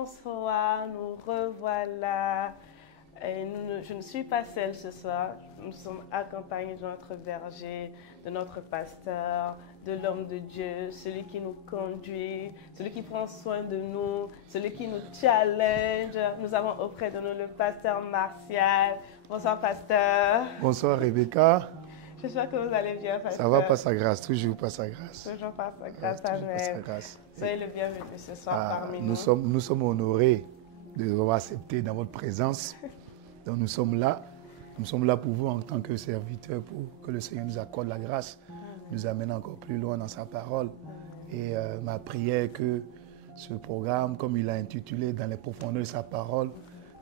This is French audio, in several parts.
bonsoir, nous revoilà. Et je ne suis pas seule ce soir. Nous sommes accompagnés de notre berger, de notre pasteur, de l'homme de Dieu, celui qui nous conduit, celui qui prend soin de nous, celui qui nous challenge. Nous avons auprès de nous le pasteur Martial. Bonsoir, pasteur. Bonsoir, Rebecca. J'espère que vous allez bien, pasteur. Ça va par sa grâce, toujours par sa grâce. Toujours par sa grâce, amen. Soyez le bienvenu ce soir parmi nous. Nous sommes honorés de vous avoir accepté dans votre présence. Donc nous sommes là pour vous en tant que serviteurs, pour que le Seigneur nous accorde la grâce, nous amène encore plus loin dans sa parole. Et ma prière est que ce programme, comme il a intitulé dans les profondeurs de sa parole,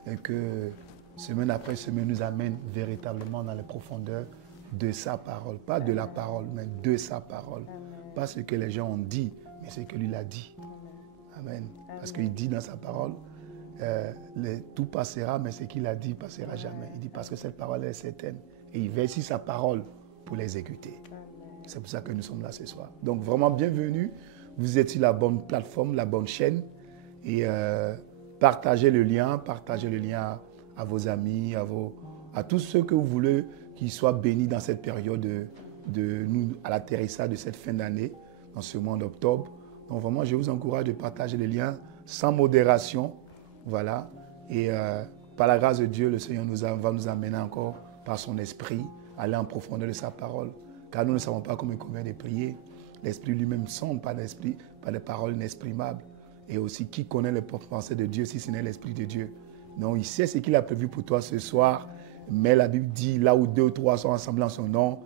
et que semaine après semaine nous amène véritablement dans les profondeurs de sa parole. Pas de la parole, mais de sa parole. Amen. Pas ce que les gens ont dit, mais ce que lui a dit. Amen. Parce qu'il dit dans sa parole, tout passera, mais ce qu'il a dit ne passera jamais. Il dit parce que cette parole est certaine. Et il versit sa parole pour l'exécuter. C'est pour ça que nous sommes là ce soir. Donc vraiment bienvenue. Vous êtes sur la bonne plateforme, la bonne chaîne. Et partagez le lien à vos amis, à tous ceux que vous voulez qu'ils soient bénis dans cette période à l'atterrissage de cette fin d'année, dans ce mois d'octobre. Donc vraiment, je vous encourage de partager les liens sans modération. Voilà. Et par la grâce de Dieu, le Seigneur va nous amener encore par son esprit, à aller en profondeur de sa parole. Car nous ne savons pas comment il convient de prier. L'esprit lui-même sonde par l'esprit, par des paroles inexprimables. Et aussi, qui connaît les pensées de Dieu si ce n'est l'esprit de Dieu? Non, il sait ce qu'il a prévu pour toi ce soir. Mais la Bible dit, là où 2 ou 3 sont assemblés en son nom,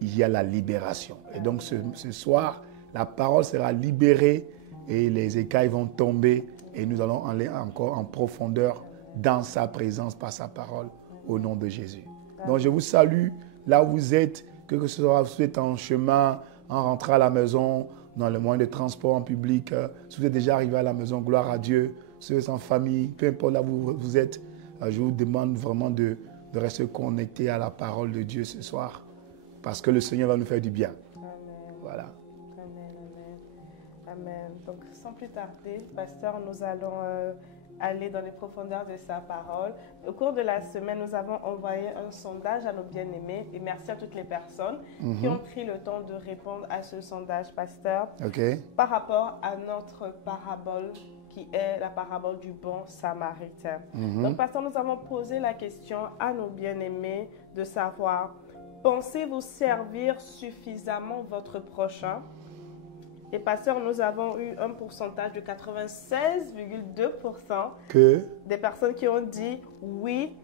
il y a la libération. Et donc ce soir, la parole sera libérée et les écailles vont tomber et nous allons aller encore en profondeur dans sa présence par sa parole au nom de Jésus. Donc je vous salue là où vous êtes, que ce soit vous êtes en chemin, en rentrant à la maison, dans le moyen de transport en public, si vous êtes déjà arrivé à la maison, gloire à Dieu, si vous êtes en famille, peu importe là où vous êtes, je vous demande vraiment de rester connecté à la parole de Dieu ce soir. Parce que le Seigneur va nous faire du bien. Amen. Voilà. Amen, amen. Amen. Donc, sans plus tarder, pasteur, nous allons aller dans les profondeurs de sa parole. Au cours de la semaine, nous avons envoyé un sondage à nos bien-aimés. Et merci à toutes les personnes qui ont pris le temps de répondre à ce sondage, pasteur. Par rapport à notre parabole, qui est la parabole du bon samaritain. Donc, pasteur, nous avons posé la question à nos bien-aimés de savoir, pensez-vous servir suffisamment votre prochain? Et pasteur, nous avons eu un pourcentage de 96,2% des personnes qui ont dit, oui,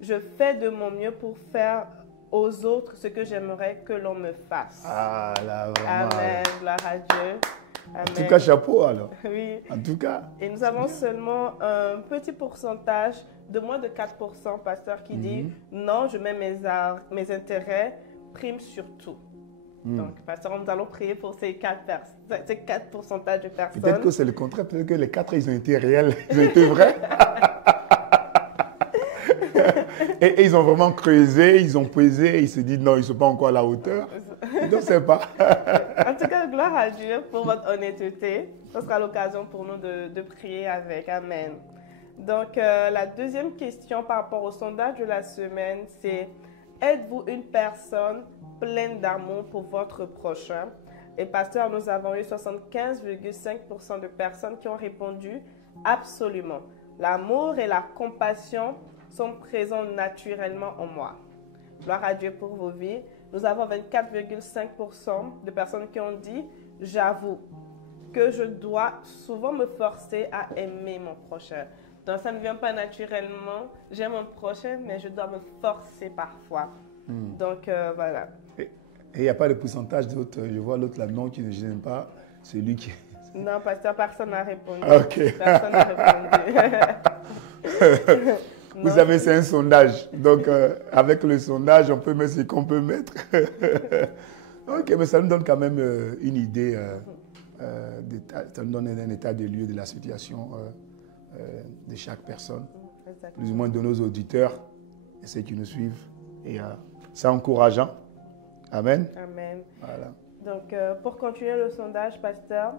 je fais de mon mieux pour faire aux autres ce que j'aimerais que l'on me fasse. Ah là, vraiment. Amen, gloire à Dieu. Amen. En tout cas, chapeau alors. Oui. En tout cas. Et nous avons seulement un petit pourcentage de moins de 4%, pasteur, qui dit non, je mets mes intérêts priment sur tout. Donc, pasteur, nous allons prier pour ces 4 pourcentages de personnes. Peut-être que c'est le contraire, peut-être que les 4 ils ont été réels, ils ont été vrais. et ils ont vraiment creusé, ils ont pesé, et ils se disent non, ils ne sont pas encore à la hauteur. Je ne sais pas. En tout cas, gloire à Dieu pour votre honnêteté. Ce sera l'occasion pour nous de prier avec. Amen. Donc, la deuxième question par rapport au sondage de la semaine, c'est êtes-vous une personne pleine d'amour pour votre prochain? Et pasteur, nous avons eu 75,5% de personnes qui ont répondu absolument. L'amour et la compassion sont présents naturellement en moi. Gloire à Dieu pour vos vies. Nous avons 24,5% de personnes qui ont dit « J'avoue que je dois souvent me forcer à aimer mon prochain. » Donc, ça ne vient pas naturellement. J'aime mon prochain, mais je dois me forcer parfois. Donc, voilà. Et il n'y a pas de pourcentage d'autres. Je vois l'autre là, non, qui ne gêne pas. Celui qui... Non, pasteur, personne n'a répondu. Ok. Personne n'a répondu. Vous savez, c'est un sondage. Donc, avec le sondage, on peut mettre ce qu'on peut mettre. Ok, mais ça nous donne quand même une idée. Ça nous donne un état de lieu de la situation de chaque personne. Exactement. Plus ou moins de nos auditeurs et ceux qui nous suivent. Et c'est encourageant. Amen. Amen. Voilà. Donc, pour continuer le sondage, pasteur,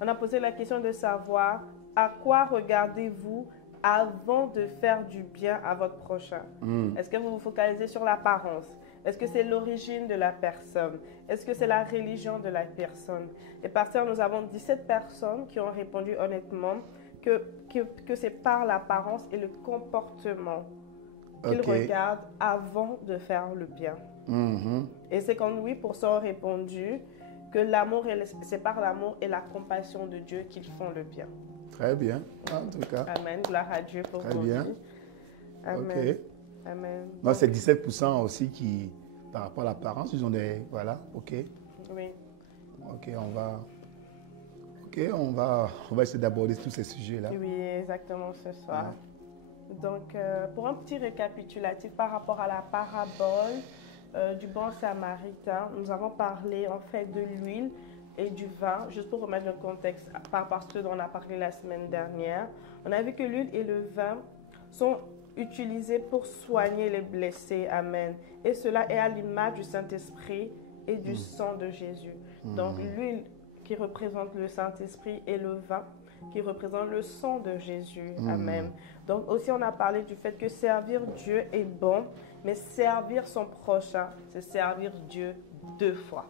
on a posé la question de savoir, à quoi regardez-vous avant de faire du bien à votre prochain? Est-ce que vous vous focalisez sur l'apparence? Est-ce que c'est l'origine de la personne? Est-ce que c'est la religion de la personne? Et pasteur, nous avons 17 personnes qui ont répondu honnêtement que c'est par l'apparence et le comportement qu'ils regardent avant de faire le bien. Et 58% ont répondu que l'amour, c'est par l'amour et la compassion de Dieu qu'ils font le bien. Très bien, en tout cas. Amen. Gloire à Dieu pour Très vos bien. vies. Amen. Ok. Amen. Moi, c'est 17% aussi qui, par rapport à l'apparence, ils ont des... Voilà, ok. Oui. Ok, on va essayer d'aborder tous ces sujets-là. Oui, exactement ce soir. Donc, pour un petit récapitulatif par rapport à la parabole du bon samaritain, nous avons parlé en fait de l'huile et du vin, juste pour remettre le contexte par rapport à ce dont on a parlé la semaine dernière. On a vu que l'huile et le vin sont utilisés pour soigner les blessés. Amen. Et cela est à l'image du Saint-Esprit et du sang de Jésus. Donc, l'huile qui représente le Saint-Esprit et le vin qui représente le sang de Jésus. Amen. Donc, aussi, on a parlé du fait que servir Dieu est bon, mais servir son prochain, c'est servir Dieu 2 fois.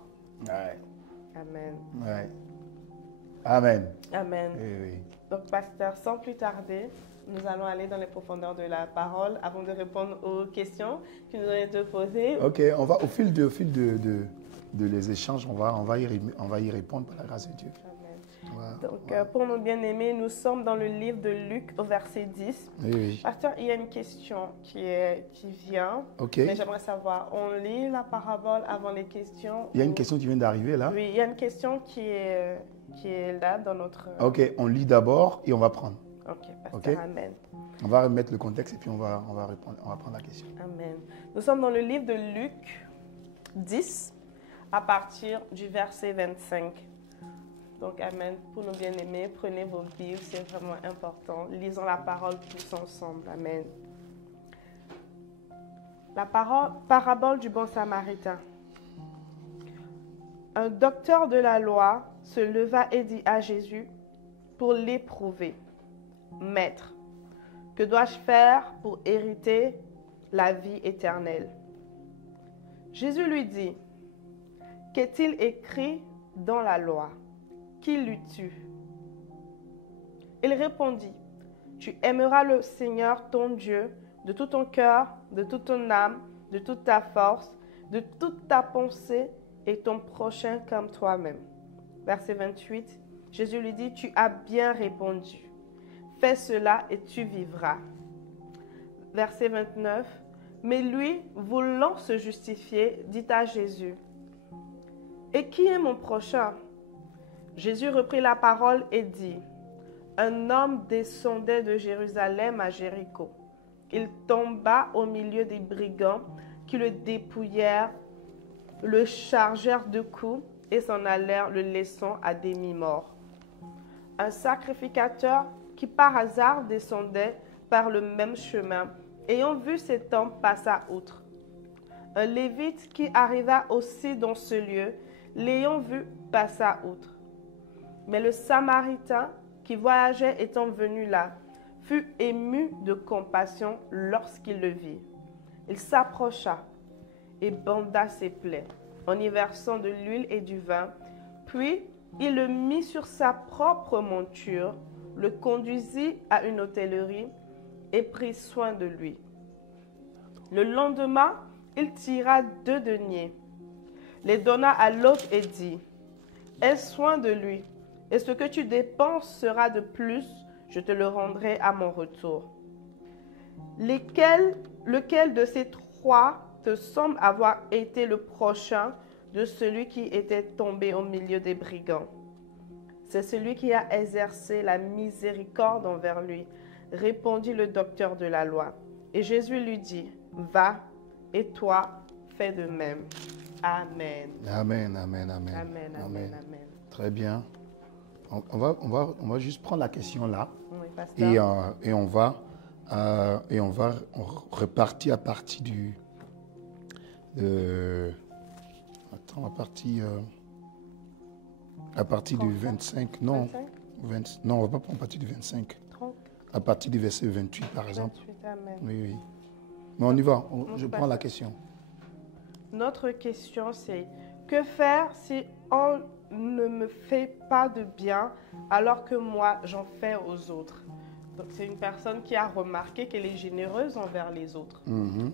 Ouais. Amen. Ouais. Amen. Amen. Oui. Donc, pasteur, sans plus tarder, nous allons aller dans les profondeurs de la parole avant de répondre aux questions qui nous ont été posées. Ok, on va au fil de les échanges, on va y répondre par la grâce de Dieu. Amen. Donc, pour nos bien-aimés, nous sommes dans le livre de Luc au verset 10. Oui. Pasteur, il y a une question qui vient. Ok. Mais j'aimerais savoir, on lit la parabole avant les questions? Il y a une question qui vient d'arriver là. Oui, il y a une question qui est là dans notre... Ok, on lit d'abord et on va prendre. Ok, pasteur, Okay. Amen. On va remettre le contexte et puis on va prendre la question. Amen. Nous sommes dans le livre de Luc 10, à partir du verset 25. Donc, Amen. Pour nos bien-aimés, prenez vos Bibles, c'est vraiment important. Lisons la parole tous ensemble. Amen. La parabole du bon samaritain. Un docteur de la loi se leva et dit à Jésus pour l'éprouver: Maître, que dois-je faire pour hériter la vie éternelle? Jésus lui dit: Qu'est-il écrit dans la loi? Qui lis-tu? Il répondit: Tu aimeras le Seigneur ton Dieu de tout ton cœur, de toute ton âme, de toute ta force, de toute ta pensée, et ton prochain comme toi-même. Verset 28, Jésus lui dit: Tu as bien répondu. Fais cela et tu vivras. Verset 29, mais lui, voulant se justifier, dit à Jésus: Et qui est mon prochain? Jésus reprit la parole et dit: Un homme descendait de Jérusalem à Jéricho. Il tomba au milieu des brigands qui le dépouillèrent, le chargèrent de coups et s'en allèrent, le laissant à demi-mort. Un sacrificateur qui par hasard descendait par le même chemin, ayant vu cet homme, passa outre. Un lévite qui arriva aussi dans ce lieu, l'ayant vu, passa outre. Mais le Samaritain qui voyageait étant venu là, fut ému de compassion lorsqu'il le vit. Il s'approcha et banda ses plaies en y versant de l'huile et du vin, puis il le mit sur sa propre monture, le conduisit à une hôtellerie et prit soin de lui. Le lendemain, il tira 2 deniers, les donna à l'autre et dit: Aie soin de lui, et ce que tu dépenses sera de plus, je te le rendrai à mon retour. Lequel de ces 3 te semble avoir été le prochain de celui qui était tombé au milieu des brigands? C'est celui qui a exercé la miséricorde envers lui, répondit le docteur de la loi. Et Jésus lui dit: Va, et toi, fais de même. Amen. Amen, amen, amen. Amen, amen, amen. Très bien. On va juste prendre la question là. Oui, pasteur. Et on va repartir à partir à partir du 25, non, 25? Non, on ne va pas prendre à partir du 25. 30, À partir du verset 28, par exemple. 28, amen. Oui, oui. Mais on y va. Je prends la question. Notre question, c'est que faire si on ne me fait pas de bien alors que moi, j'en fais aux autres? Donc, c'est une personne qui a remarqué qu'elle est généreuse envers les autres.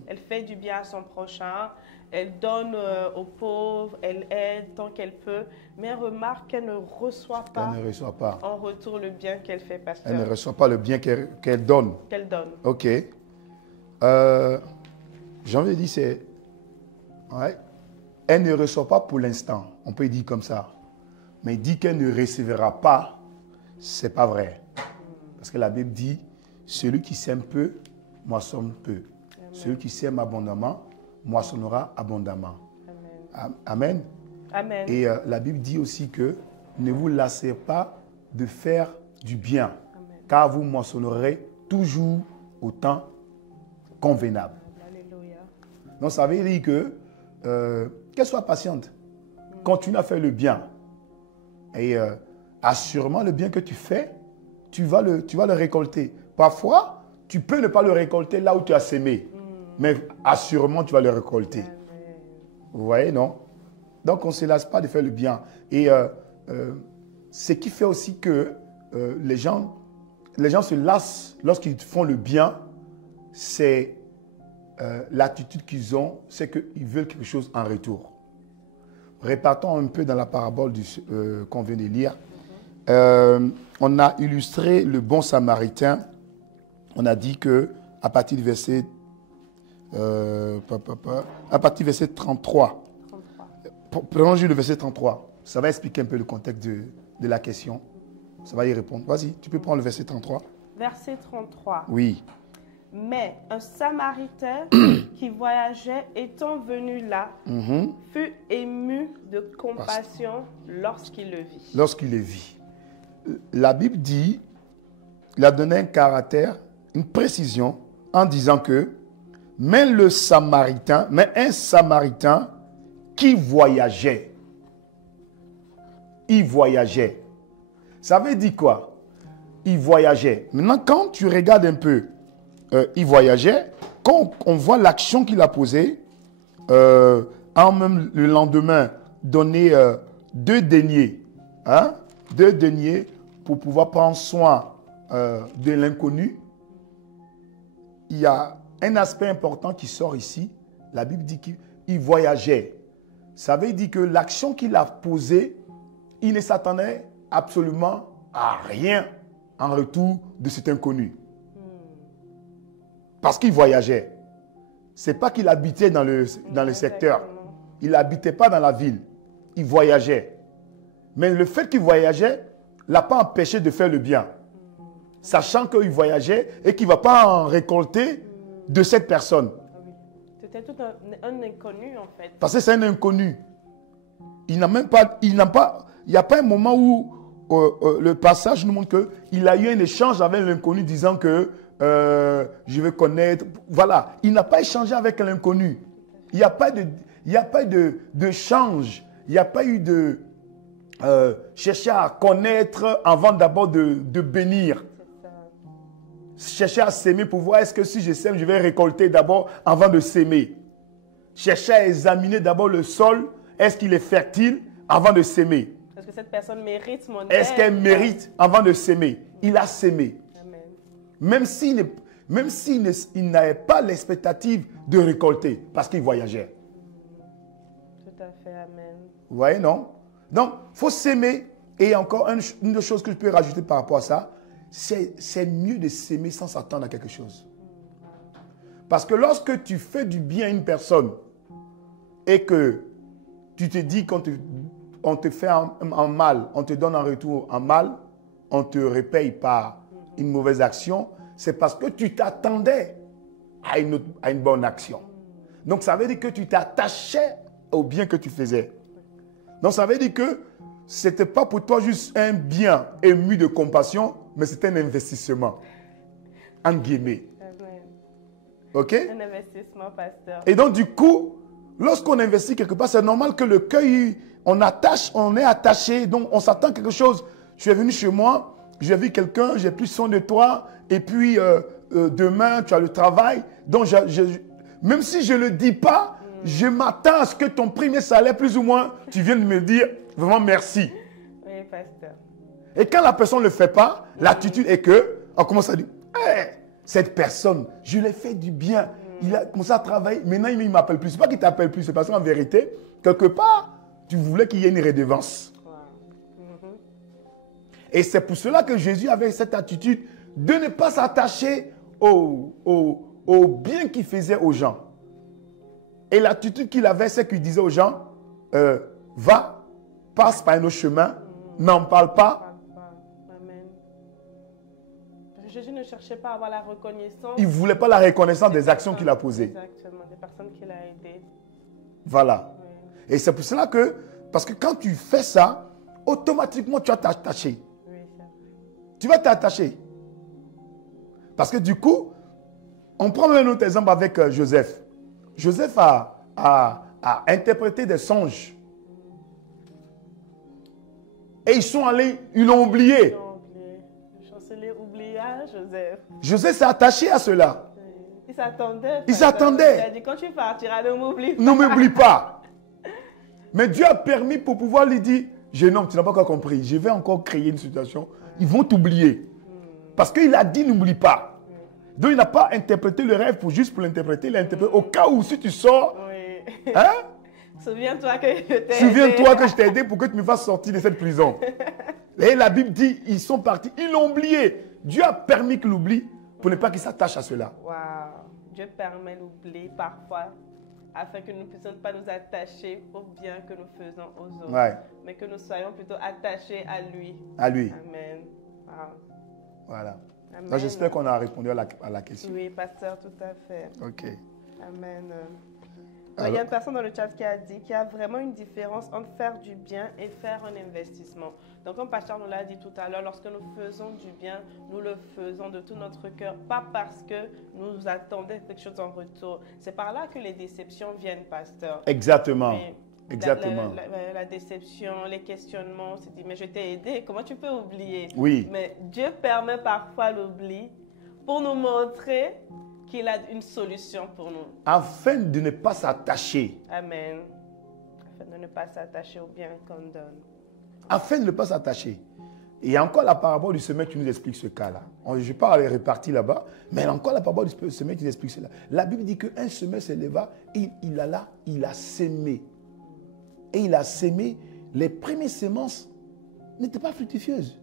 Elle fait du bien à son prochain, elle donne aux pauvres, elle aide tant qu'elle peut, mais elle remarque qu'elle ne reçoit pas, Elle ne reçoit pas. en retour le bien qu'elle fait, pasteur. Elle ne reçoit pas le bien qu'elle donne. Qu'elle donne. Ok. J'ai envie de dire, c'est... Ouais. Elle ne reçoit pas pour l'instant. On peut dire comme ça. Mais dit qu'elle ne recevra pas, c'est pas vrai. Parce que la Bible dit, celui qui sème peu, moissonne peu. Amen. Celui qui sème abondamment, moissonnera abondamment. Amen. Amen. Amen. Et la Bible dit aussi que ne vous lassez pas de faire du bien, amen, car vous moissonnerez toujours au temps convenable. Alléluia. Donc ça veut dire que qu'elle soit patiente, continue à faire le bien. Et assurément, le bien que tu fais, tu vas le récolter. Parfois, tu peux ne pas le récolter là où tu as sémé, mais assurément, tu vas le récolter. Amen. Vous voyez, non? Donc, on ne se lasse pas de faire le bien. Et ce qui fait aussi que les gens se lassent lorsqu'ils font le bien, c'est l'attitude qu'ils ont, c'est qu'ils veulent quelque chose en retour. Répartons un peu dans la parabole qu'on vient de lire. On a illustré le bon samaritain. On a dit que à partir du verset, à partir du verset 33, prenons juste le verset 33. Ça va expliquer un peu le contexte de la question. Ça va y répondre. Vas-y, tu peux prendre le verset 33. Verset 33. Oui. Mais un Samaritain qui voyageait, étant venu là, fut ému de compassion lorsqu'il le vit. Lorsqu'il le vit. La Bible dit, il a donné un caractère, une précision, en disant que mais un Samaritain qui voyageait, il voyageait. Ça veut dire quoi? Il voyageait. Maintenant, quand tu regardes un peu, il voyageait. Quand on voit l'action qu'il a posée, en même le lendemain, donner 2 deniers. 2 deniers pour pouvoir prendre soin de l'inconnu. Il y a un aspect important qui sort ici. La Bible dit qu'il voyageait. Ça veut dire que l'action qu'il a posée, il ne s'attendait absolument à rien en retour de cet inconnu. Parce qu'il voyageait. Ce n'est pas qu'il habitait dans le secteur. Il n'habitait pas dans la ville. Il voyageait. Mais le fait qu'il voyageait ne l'a pas empêché de faire le bien. Sachant qu'il voyageait et qu'il ne va pas en récolter de cette personne. C'était tout un inconnu en fait. Parce que c'est un inconnu. Il n'y a pas un moment où le passage nous montre qu'il a eu un échange avec l'inconnu disant que je veux connaître. Voilà. Il n'a pas échangé avec l'inconnu. Il n'y a pas de change. Il n'y a pas eu de chercher à connaître avant d'abord de bénir. Chercher à s'aimer pour voir est-ce que si je sème, je vais récolter d'abord avant de s'aimer. Chercher à examiner d'abord le sol. Est-ce qu'il est fertile avant de s'aimer? Est-ce que cette personne mérite mon aide? Est-ce qu'elle mérite avant de s'aimer? Il a s'aimé. Même s'il n'avait pas l'expectative de récolter, parce qu'il voyageait. Tout à fait, amen. Vous voyez, non? Donc, il faut s'aimer. Et encore une des choses que je peux rajouter par rapport à ça, c'est mieux de s'aimer sans s'attendre à quelque chose. Parce que lorsque tu fais du bien à une personne et que tu te dis qu'on te fait en mal, on te donne en retour en mal, on te repaye par une mauvaise action, c'est parce que tu t'attendais à une bonne action. Donc ça veut dire que tu t'attachais au bien que tu faisais. Donc ça veut dire que ce n'était pas pour toi juste un bien ému de compassion, mais c'était un investissement. En guillemets. Amen. Ok? Un investissement, pasteur. Et donc du coup, lorsqu'on investit quelque part, c'est normal que le cœur, on est attaché, donc on s'attend à quelque chose. Tu es venu chez moi, j'ai vu quelqu'un, j'ai pris soin de toi, et puis demain, tu as le travail. Donc, même si je ne le dis pas, je m'attends à ce que ton premier salaire, plus ou moins, tu viennes me dire vraiment merci. Oui, pasteur. Et quand la personne ne le fait pas, l'attitude est que, on commence à dire, hey, cette personne, je lui ai fait du bien. Il a commencé à travailler, maintenant il ne m'appelle plus. Ce n'est pas qu'il ne t'appelle plus, c'est parce qu'en vérité, quelque part, tu voulais qu'il y ait une redevance. Et c'est pour cela que Jésus avait cette attitude de ne pas s'attacher au bien qu'il faisait aux gens. Et l'attitude qu'il avait, c'est qu'il disait aux gens, va, passe par un autre chemin, n'en parle pas. Amen. Jésus ne cherchait pas à avoir la reconnaissance. Il ne voulait pas la reconnaissance des actions qu'il a posées. Exactement, des personnes qu'il a aidées. Voilà. Oui. Et c'est pour cela que, parce que quand tu fais ça, automatiquement tu vas t'attacher. Oui, c'est vrai. Tu vas t'attacher. Parce que du coup, on prend un autre exemple avec Joseph. Joseph a interprété des songes. Et ils sont allés, ils l'ont oublié. Le chancelier oublia Joseph. Joseph s'est attaché à cela. Il s'attendait. Il s'attendait. Il a dit, quand tu partiras, ne m'oublie pas. Ne m'oublie pas. Mais Dieu a permis pour pouvoir lui dire, jeune homme, tu n'as pas encore compris. Je vais encore créer une situation. Ils vont t'oublier. Parce qu'il a dit, n'oublie pas. Donc, il n'a pas interprété le rêve juste pour l'interpréter. Il l'a interprété au cas où, si tu sors, hein? Souviens-toi que je t'ai aidé. Souviens-toi que je t'ai aidé pour que tu me fasses sortir de cette prison. Et la Bible dit, ils sont partis, ils l'ont oublié. Dieu a permis qu'il l'oublie pour ne pas qu'il s'attache à cela. Wow. Dieu permet l'oubli parfois afin que nous ne puissions pas nous attacher au bien que nous faisons aux autres. Ouais. Mais que nous soyons plutôt attachés à lui. À lui. Amen. Wow. Voilà. J'espère qu'on a répondu à la question. Oui, pasteur, tout à fait. Ok. Amen. Il y a une personne dans le chat qui a dit qu'il y a vraiment une différence entre faire du bien et faire un investissement. Donc, comme pasteur nous l'a dit tout à l'heure, lorsque nous faisons du bien, nous le faisons de tout notre cœur, pas parce que nous attendons quelque chose en retour. C'est par là que les déceptions viennent, pasteur. Exactement. Oui. Exactement. La déception, les questionnements, on s'est dit, mais je t'ai aidé, comment tu peux oublier? Oui. Mais Dieu permet parfois l'oubli pour nous montrer qu'il a une solution pour nous. Afin de ne pas s'attacher. Amen. Afin de ne pas s'attacher au bien qu'on donne. Afin de ne pas s'attacher. Et il y a encore la parabole du semeur qui nous explique ce cas-là. Je ne vais pas aller répartir là-bas, mais il y a encore la parabole du semeur qui nous explique cela. La Bible dit qu'un semeur se leva et il a sémé. Et il a sémé, les premières semences n'étaient pas fructifieuses.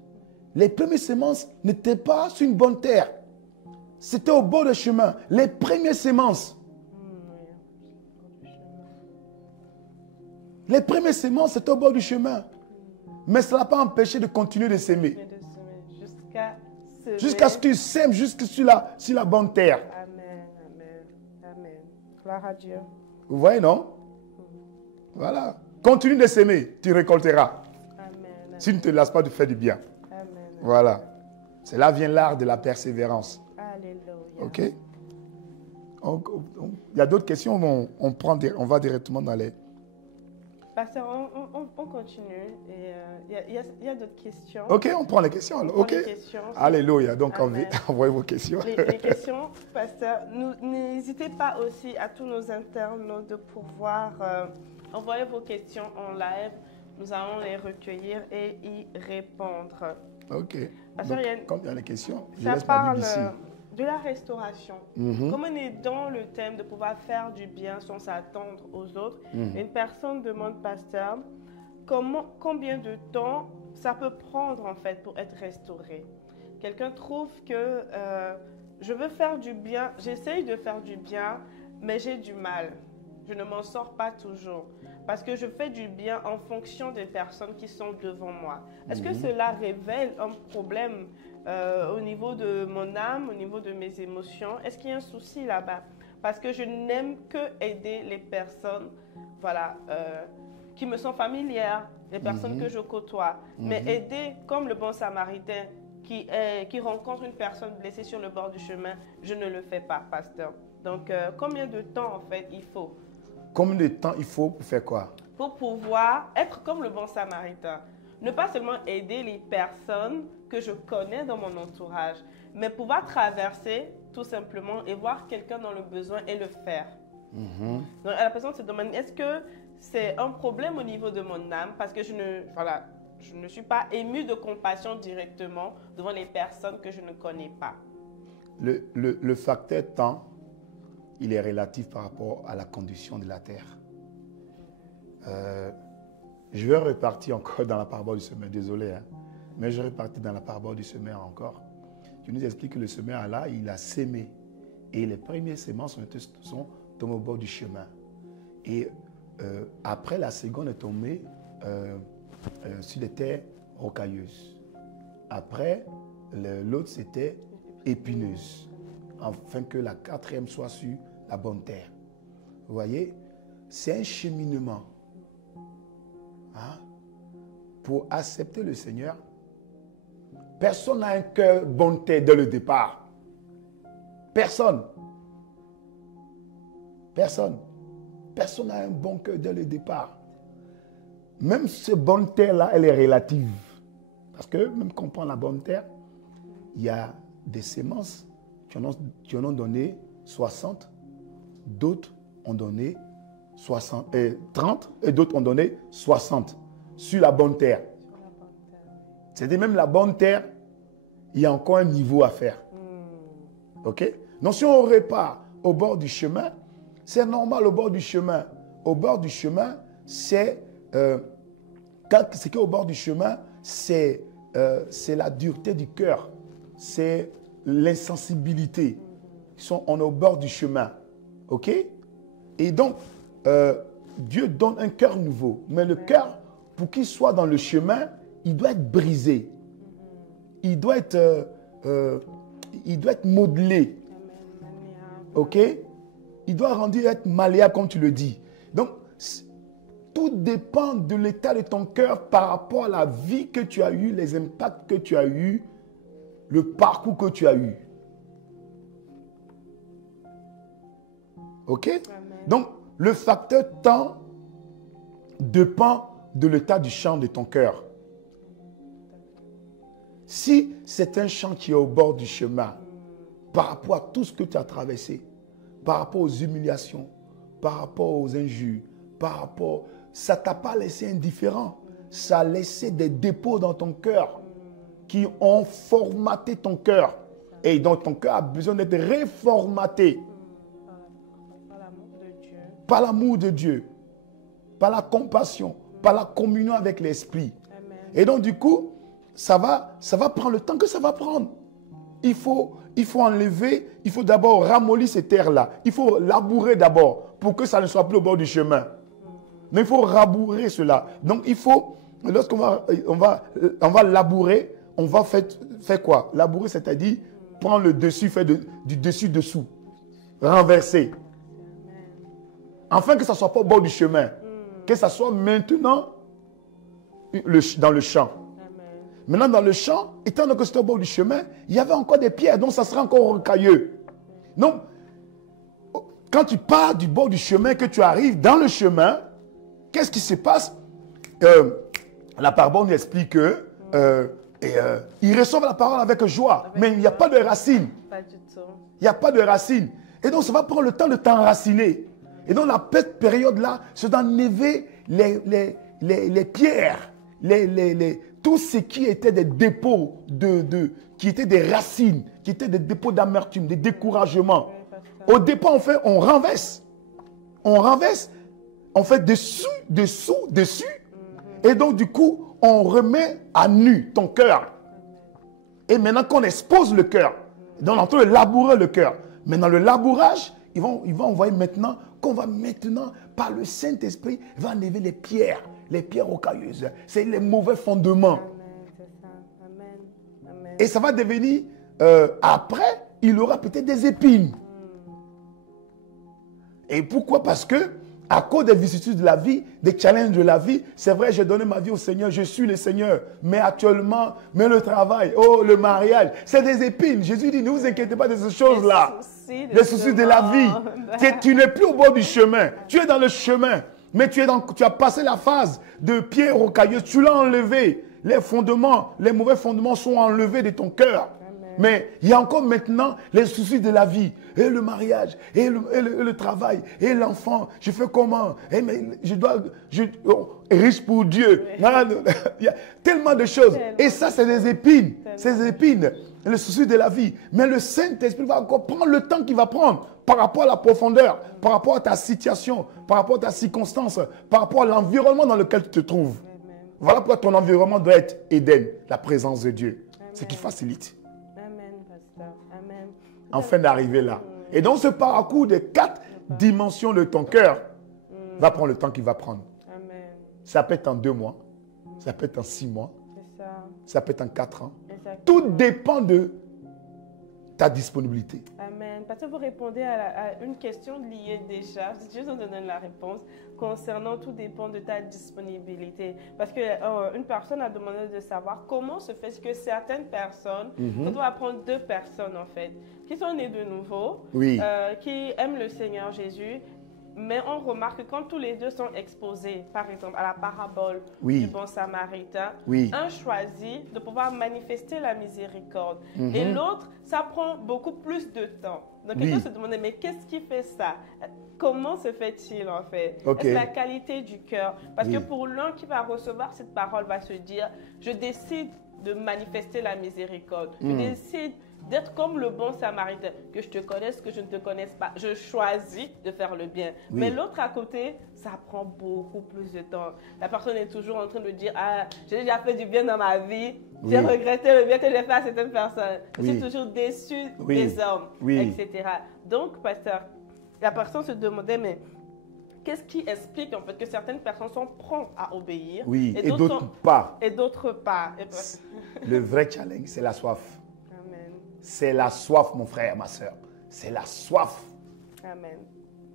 Les premières semences n'étaient pas sur une bonne terre. C'était au bord du chemin. Les premières semences. Les premières semences, c'était au bord du chemin. Mais ça ne l'a pas empêché de continuer de s'aimer. Jusqu'à ce que tu sèmes, jusqu'à sur la bonne terre. Amen, amen, amen. Gloire à Dieu. Vous voyez, non? Voilà. Continue de s'aimer, tu récolteras. Amen. Si tu ne te lasses pas de faire du bien. Amen. Voilà. C'est là vient l'art de la persévérance. Alléluia. OK? Il y a d'autres questions, on va directement dans les... Pasteur, on continue. Il y a d'autres questions. OK, on prend les questions alors. OK. Alléluia. Donc, envoyez vos questions. Les questions, pasteur, n'hésitez pas aussi à tous nos internautes de pouvoir envoyer vos questions en live. Nous allons les recueillir et y répondre. OK. Pasteur, donc, quand il y a les questions, ça parle de la restauration. Comme on est dans le thème de pouvoir faire du bien sans s'attendre aux autres, une personne demande, pasteur, combien de temps ça peut prendre en fait pour être restauré? Quelqu'un trouve que je veux faire du bien, j'essaye de faire du bien, mais j'ai du mal. Je ne m'en sors pas toujours parce que je fais du bien en fonction des personnes qui sont devant moi. Est-ce que cela révèle un problème au niveau de mon âme, au niveau de mes émotions? Est-ce qu'il y a un souci là-bas? Parce que je n'aime que aider les personnes, voilà, qui me sont familières, les personnes que je côtoie. Mais aider comme le bon samaritain qui rencontre une personne blessée sur le bord du chemin, je ne le fais pas, pasteur. Donc, combien de temps en fait il faut? Combien de temps il faut pour faire quoi? Pour pouvoir être comme le bon samaritain. ne pas seulement aider les personnes que je connais dans mon entourage, mais pouvoir traverser tout simplement et voir quelqu'un dans le besoin et le faire. Donc la personne se demande, est-ce que c'est un problème au niveau de mon âme parce que je ne suis pas émue de compassion directement devant les personnes que je ne connais pas. Le facteur temps, il est relatif par rapport à la condition de la terre. Je vais repartir encore dans la parabole du semeur, désolé, hein, mais je vais repartir dans la parabole du semeur encore. Je nous explique que le semeur là, il a sémé et les premières semences sont tombées au bord du chemin. Et après, la seconde est tombée sur des terres rocailleuses. Après, l'autre c'était épineuse, afin que la quatrième soit sur la bonne terre. Vous voyez, c'est un cheminement. Hein? Pour accepter le Seigneur, personne n'a un cœur bonne terre dès le départ. Personne. Personne. Personne n'a un bon cœur dès le départ. Même cette bonne terre-là, elle est relative. Parce que même quand on prend la bonne terre, il y a des semences qui en ont donné 60, d'autres ont donné 30 et d'autres ont donné 60 sur la bonne terre. C'est-à-dire même la bonne terre, il y a encore un niveau à faire. Ok? Donc si on repart au bord du chemin, c'est normal au bord du chemin. Au bord du chemin, c'est ce qui est au bord du chemin, c'est la dureté du cœur, c'est l'insensibilité. On est au bord du chemin. Ok? Et donc, Dieu donne un cœur nouveau. Mais le cœur, pour qu'il soit dans le chemin, il doit être brisé. Il doit être modelé. Ok? Il doit être malléable, comme tu le dis. Donc, tout dépend de l'état de ton cœur par rapport à la vie que tu as eue, les impacts que tu as eus, le parcours que tu as eu. Ok? Amen. Donc, le facteur temps dépend de l'état du champ de ton cœur. Si c'est un champ qui est au bord du chemin, par rapport à tout ce que tu as traversé, par rapport aux humiliations, par rapport aux injures, ça ne t'a pas laissé indifférent. Ça a laissé des dépôts dans ton cœur qui ont formaté ton cœur. Et donc ton cœur a besoin d'être réformaté. Par l'amour de Dieu, par la compassion, par la communion avec l'Esprit. Et donc du coup, ça va prendre le temps que ça va prendre. Il faut enlever, il faut d'abord ramollir ces terres-là. Il faut labourer d'abord pour que ça ne soit plus au bord du chemin. Mais il faut rabourer cela. Donc il faut, lorsqu'on va labourer, on va faire quoi? Labourer, c'est-à-dire prendre le dessus, faire du dessus-dessous, renverser. Afin que ça ne soit pas au bord du chemin. Que ça soit maintenant dans le champ. Maintenant, dans le champ, étant donné que c'était au bord du chemin, il y avait encore des pierres, donc ça sera encore rocailleux. Donc, quand tu pars du bord du chemin, que tu arrives dans le chemin, qu'est-ce qui se passe? La parabole nous explique que ils reçoivent la parole avec joie, mais il n'y a pas de racines. Pas du tout. Il n'y a pas de racines. Et donc, ça va prendre le temps de t'enraciner. Et donc, cette période-là, c'est d'enlever les pierres, tout ce qui était des dépôts, qui étaient des racines, qui étaient des dépôts d'amertume, des découragements. Au départ, on renverse. On renverse, on fait dessous. Et donc, du coup, on remet à nu ton cœur. Et maintenant qu'on expose le cœur, donc on est en train de labourer le cœur. Mais dans le labourage, ils vont envoyer maintenant, qu'on va maintenant, par le Saint-Esprit, va enlever les pierres rocailleuses. C'est les mauvais fondements. Amen. Et ça va devenir, après, il aura peut-être des épines. Et pourquoi? Parce que, à cause des vicissitudes de la vie, des challenges de la vie, c'est vrai, j'ai donné ma vie au Seigneur, je suis le Seigneur. Mais actuellement, le travail, le mariage, c'est des épines. Jésus dit, ne vous inquiétez pas de ces choses-là. Les soucis de la vie. Tu n'es plus au bord du chemin. Tu es dans le chemin. Mais tu as passé la phase de pierre rocailleuse. Tu l'as enlevé. les fondements, les mauvais fondements sont enlevés de ton cœur. Mais il y a encore maintenant les soucis de la vie, et le mariage, et le travail, et l'enfant. Je fais comment? Et mais riche pour Dieu. Il y a tellement de choses. Et ça, c'est des épines. C'est des épines. Le souci de la vie. Mais le Saint-Esprit va encore prendre le temps qu'il va prendre par rapport à la profondeur, par rapport à ta situation, par rapport à ta circonstance, par rapport à l'environnement dans lequel tu te trouves. Voilà pourquoi ton environnement doit être Éden, la présence de Dieu. Ce qui facilite. Afin d'arriver là. Et donc ce parcours des 4 dimensions de ton cœur va prendre le temps qu'il va prendre. Amen. Ça peut être en 2 mois, ça peut être en 6 mois, ça peut être en 4 ans. Exactement. Tout dépend de ta disponibilité. Amen. Parce que vous répondez à une question liée déjà, je vous donne la réponse, concernant tout dépend de ta disponibilité. Parce qu'une personne a demandé de savoir comment se fait que certaines personnes, on doit apprendre 2 personnes en fait, qui sont nées de nouveau, qui aiment le Seigneur Jésus, mais on remarque que quand tous les 2 sont exposés, par exemple, à la parabole du bon samaritain, un choisit de pouvoir manifester la miséricorde. Et l'autre, ça prend beaucoup plus de temps. Donc, quelqu'un se demandait, mais qu'est-ce qui fait ça? Comment se fait-il en fait? C'est la qualité du cœur. Parce que pour l'un qui va recevoir cette parole, va se dire, je décide de manifester la miséricorde. Je décide d'être comme le bon samaritain, que je te connaisse, que je ne te connaisse pas. Je choisis de faire le bien. Mais l'autre à côté, ça prend beaucoup plus de temps. La personne est toujours en train de dire, ah, j'ai déjà fait du bien dans ma vie, j'ai regretté le bien que j'ai fait à certaines personnes. Je suis toujours déçu des hommes, etc. Donc, pasteur, la personne se demandait, mais qu'est-ce qui explique en fait que certaines personnes sont promptes à obéir et d'autres pas. Et d'autres pas. Le vrai challenge, c'est la soif. Amen. C'est la soif, mon frère, ma soeur. C'est la soif. Amen.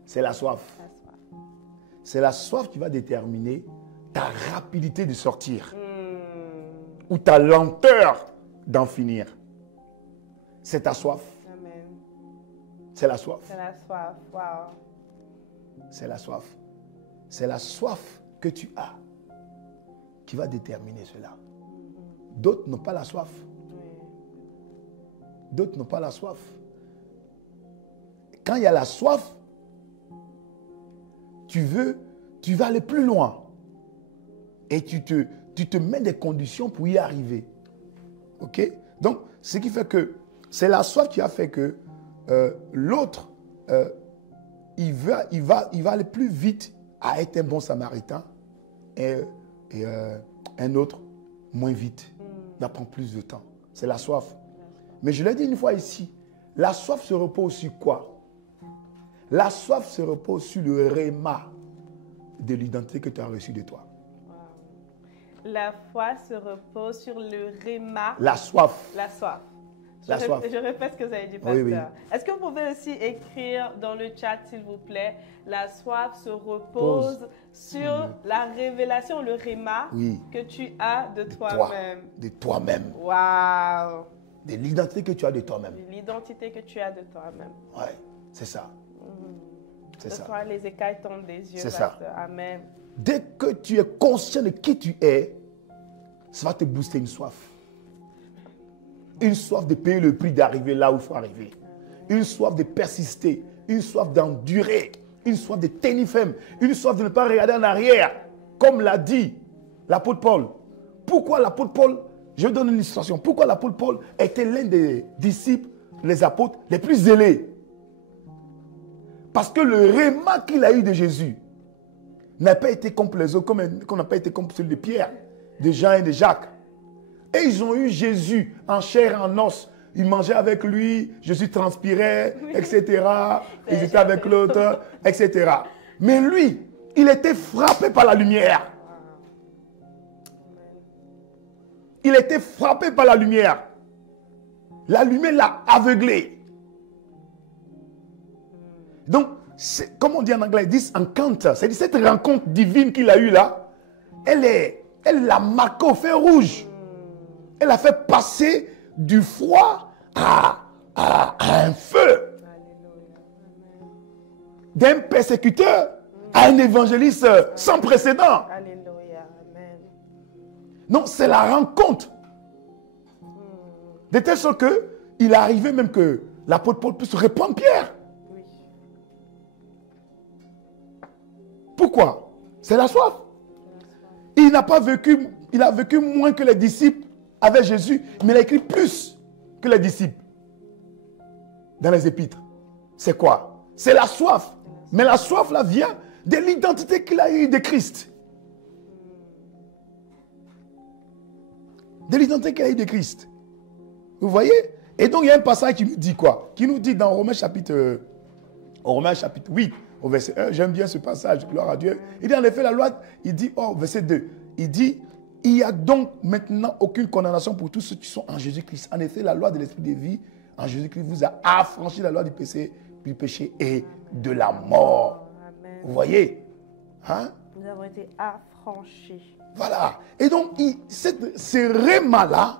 C'est la soif. C'est la soif qui va déterminer ta rapidité de sortir ou ta lenteur d'en finir. C'est ta soif. Amen. C'est la soif. C'est la soif. Wow. C'est la soif. C'est la soif que tu as qui va déterminer cela. D'autres n'ont pas la soif. D'autres n'ont pas la soif. Quand il y a la soif, tu vas aller plus loin. Et tu te mets des conditions pour y arriver. OK? Donc, ce qui fait que c'est la soif qui a fait que l'autre, il va aller plus vite à être un bon samaritain et un autre moins vite. Ça prend plus de temps. C'est la soif. Mais je l'ai dit une fois ici, la soif se repose sur quoi? La soif se repose sur le réma de l'identité que tu as reçue de toi. Wow. La foi se repose sur le réma. La soif. La soif. Je répète ce que vous avez dit, pasteur. Oui. Est-ce que vous pouvez aussi écrire dans le chat, s'il vous plaît, la soif se repose sur la révélation, le réma que tu as de toi-même. De toi-même. Waouh. De l'identité que tu as de toi-même. De l'identité que tu as de toi-même. Oui, c'est ça. C'est ça. Ce soir, les écailles tombent des yeux, c'est pasteur. ça. Amen. Dès que tu es conscient de qui tu es, ça va te booster une soif. Une soif de payer le prix d'arriver là où il faut arriver. Une soif de persister. Une soif d'endurer. Une soif de tenir ferme. Une soif de ne pas regarder en arrière. Comme l'a dit l'apôtre Paul. Pourquoi l'apôtre Paul, je donne une illustration. Pourquoi l'apôtre Paul était l'un des disciples, les apôtres, les plus zélés? Parce que le réma qu'il a eu de Jésus n'a pas été comme les autres, comme n'a pas été comme celui de Pierre, de Jean et de Jacques. Et ils ont eu Jésus en chair et en os. Ils mangeaient avec lui, Jésus transpirait, etc. Ils étaient avec l'autre, etc. Mais lui, il était frappé par la lumière. Il était frappé par la lumière. La lumière l'a aveuglé. Donc, comme on dit en anglais, this encounter, c'est-à-dire cette rencontre divine qu'il a eue là, elle l'a marqué au fer rouge. Elle a fait passer du froid à un feu. D'un persécuteur à un évangéliste sans précédent. Alléluia. Amen. Non, c'est la rencontre. De telle sorte qu'il est arrivé même que l'apôtre Paul puisse répondre Pierre. Oui. Pourquoi? C'est la soif. Il n'a pas vécu, il a vécu moins que les disciples avec Jésus, mais il a écrit plus que les disciples dans les épîtres. C'est quoi? C'est la soif. Mais la soif là vient de l'identité qu'il a eue de Christ. De l'identité qu'il a eue de Christ. Vous voyez? Et donc il y a un passage qui nous dit quoi? Qui nous dit dans Romains chapitre 8, au verset 1, j'aime bien ce passage, gloire à Dieu. Il dit en effet la loi, il dit, verset 2, il dit, il n'y a donc maintenant aucune condamnation pour tous ceux qui sont en Jésus-Christ. En effet, la loi de l'esprit de vie en Jésus-Christ vous a affranchi la loi du péché et de la mort. Amen. Vous voyez? Hein? Nous avons été affranchis. Voilà. Et donc, ce réma-là,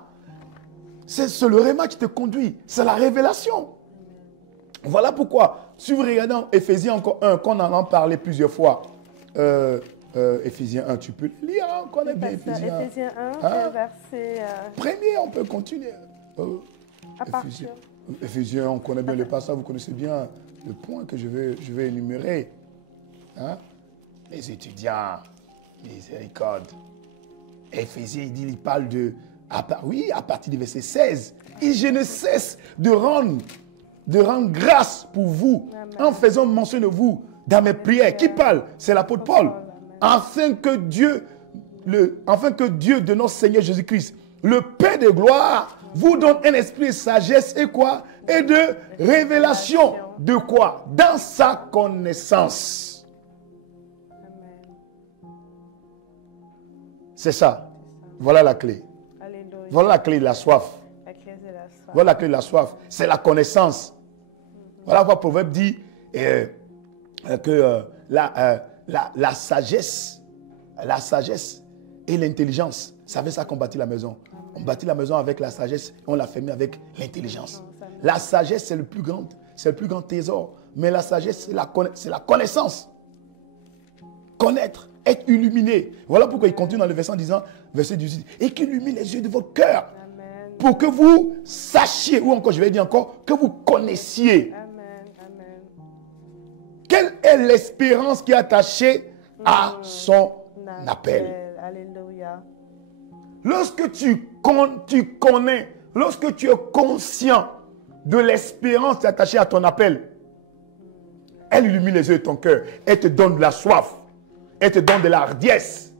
c'est le réma qui te conduit. C'est la révélation. Voilà pourquoi, si vous regardez en Éphésiens encore 1, qu'on en a parlé plusieurs fois, Éphésiens 1, tu peux le lire, hein, on connaît bien Éphésiens 1. Éphésiens 1, Hein? verset... Premier, on peut continuer. à partir. Éphésiens, on connaît bien le passage, vous connaissez bien le point que je vais énumérer. Hein? Les étudiants, miséricorde. Éphésiens, il parle de... à partir du verset 16. Et je ne cesse de rendre grâce pour vous, Amen. en faisant mention de vous dans mes prières. Qui parle? C'est l'apôtre Paul. Afin que Dieu de notre Seigneur Jésus-Christ, le Père de gloire, vous donne un esprit de sagesse et quoi? Et de révélation. De quoi? Dans sa connaissance. Amen. C'est ça. Voilà la clé. Alléluia. Voilà la clé de la soif. La clé de la soif. Voilà la clé de la soif. C'est la connaissance. Voilà pourquoi le proverbe dit que la sagesse et l'intelligence, ça fait ça qu'on bâtit la maison. On bâtit la maison avec la sagesse et on la ferme avec l'intelligence. La sagesse, c'est le plus grand trésor. Mais la sagesse, c'est la connaissance. Connaître, être illuminé. Voilà pourquoi il continue dans le verset 18, et qu'il illumine les yeux de votre cœur. Amen. Pour que vous sachiez, ou encore, je vais dire encore, que vous connaissiez. Amen. Amen. Quelle est l'espérance qui est attachée à son appel? Alléluia. Lorsque tu connais, lorsque tu es conscient de l'espérance qui est attachée à ton appel, elle illumine les yeux de ton cœur. Elle te donne de la soif. Elle te donne de la hardiesse.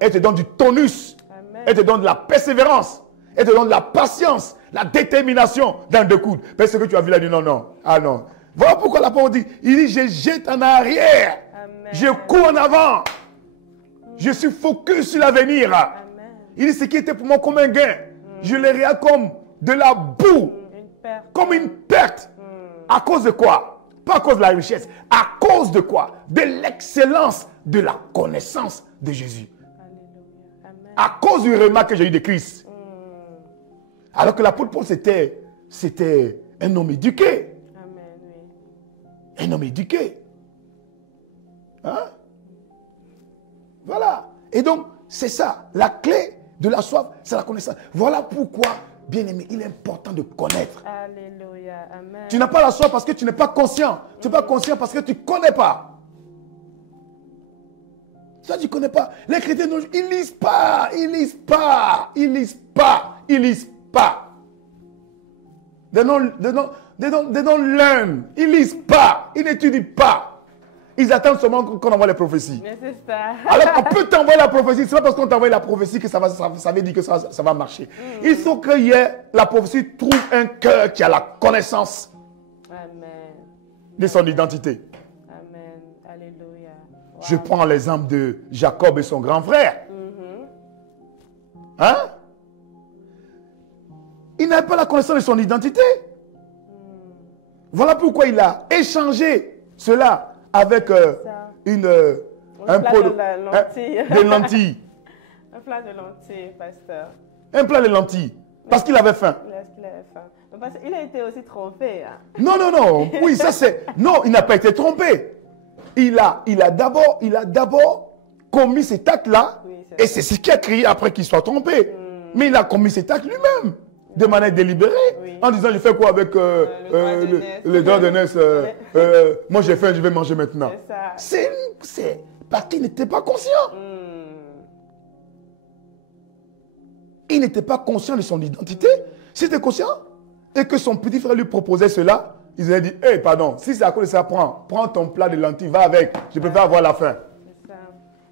Elle te donne du tonus. Amen. Elle te donne de la persévérance. Elle te donne de la patience, la détermination dans le coude. Parce que tu as vu là, dit non, non. Ah non. Voilà pourquoi l'apôtre dit, il dit, je jette en arrière. Amen. Je cours en avant. Je suis focus sur l'avenir. Amen. Il dit, ce qui était pour moi comme un gain, je le regarde comme de la boue, Une perte. comme une perte. À cause de quoi? Pas à cause de la richesse. À cause de quoi? De l'excellence de la connaissance de Jésus. Alléluia. Amen. À cause du remarque que j'ai eu de Christ. Alors que l'apôtre Paul, c'était un homme éduqué. Amen, oui. Un homme éduqué. Hein? Voilà. Et donc, c'est ça. La clé de la soif, c'est la connaissance. Voilà pourquoi, bien aimé, il est important de connaître. Alléluia. Amen. Tu n'as pas la soif parce que tu n'es pas conscient. Tu n'es pas conscient parce que tu ne connais pas. Ça, tu ne connais pas. Les chrétiens, ils ne lisent pas. Ils ne lisent pas. Ils ne lisent pas. Ils ne lisent pas. They don't learn. Ils ne lisent pas. Ils n'étudient pas. Ils attendent seulement qu'on envoie les prophéties. Mais c'est ça. Alors on peut t'envoyer la prophétie. Ce n'est pas parce qu'on t'envoie la prophétie que ça veut dire que ça va marcher. Il faut que la prophétie trouve un cœur qui a la connaissance Amen. de son identité. Amen. Alléluia. Wow. Je prends l'exemple de Jacob et son grand frère. Hein? Il n'avait pas la connaissance de son identité. Voilà pourquoi il a échangé cela avec un pot de lentilles. Un plat de lentilles, pasteur. Un plat de lentilles. Parce qu'il avait faim. Il avait faim. Donc, parce qu'il a été aussi trompé. Hein. Non, non, non. Oui, ça c'est... Non, il n'a pas été trompé. Il a d'abord commis cet acte-là Oui, Et c'est ce qui a crié après qu'il soit trompé. Mais il a commis cet acte lui-même, de manière délibérée, Oui. en disant, je fais quoi avec le droit de naissance moi j'ai faim, je vais manger maintenant. C'est ça. C'est parce qu'il n'était pas conscient. Il n'était pas conscient de son identité. S'il était conscient et que son petit frère lui proposait cela, il aurait dit, hey, pardon, si c'est à cause de ça, prends ton plat de lentilles, va avec, je préfère avoir la faim. C'est ça.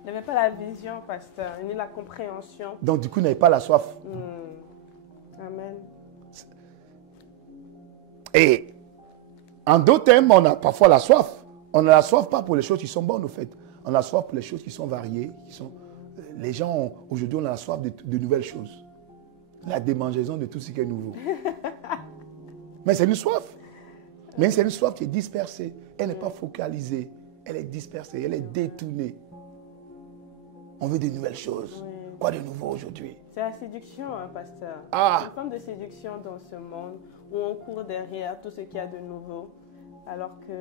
Il n'avait pas la vision, pasteur, ni la compréhension. Donc du coup, il n'avait pas la soif. Amen. Et en d'autres termes, on a parfois la soif. On a la soif pas pour les choses qui sont bonnes, au fait. On a la soif pour les choses qui sont variées. Les gens, aujourd'hui, on a la soif de nouvelles choses. La démangeaison de tout ce qui est nouveau. Mais c'est une soif. Mais c'est une soif qui est dispersée. Elle n'est pas focalisée. Elle est dispersée. Elle est détournée. On veut de nouvelles choses. Oui. Quoi de nouveau aujourd'hui? C'est la séduction, hein, pasteur. Ah. C'est une forme de séduction dans ce monde où on court derrière tout ce qu'il y a de nouveau, alors que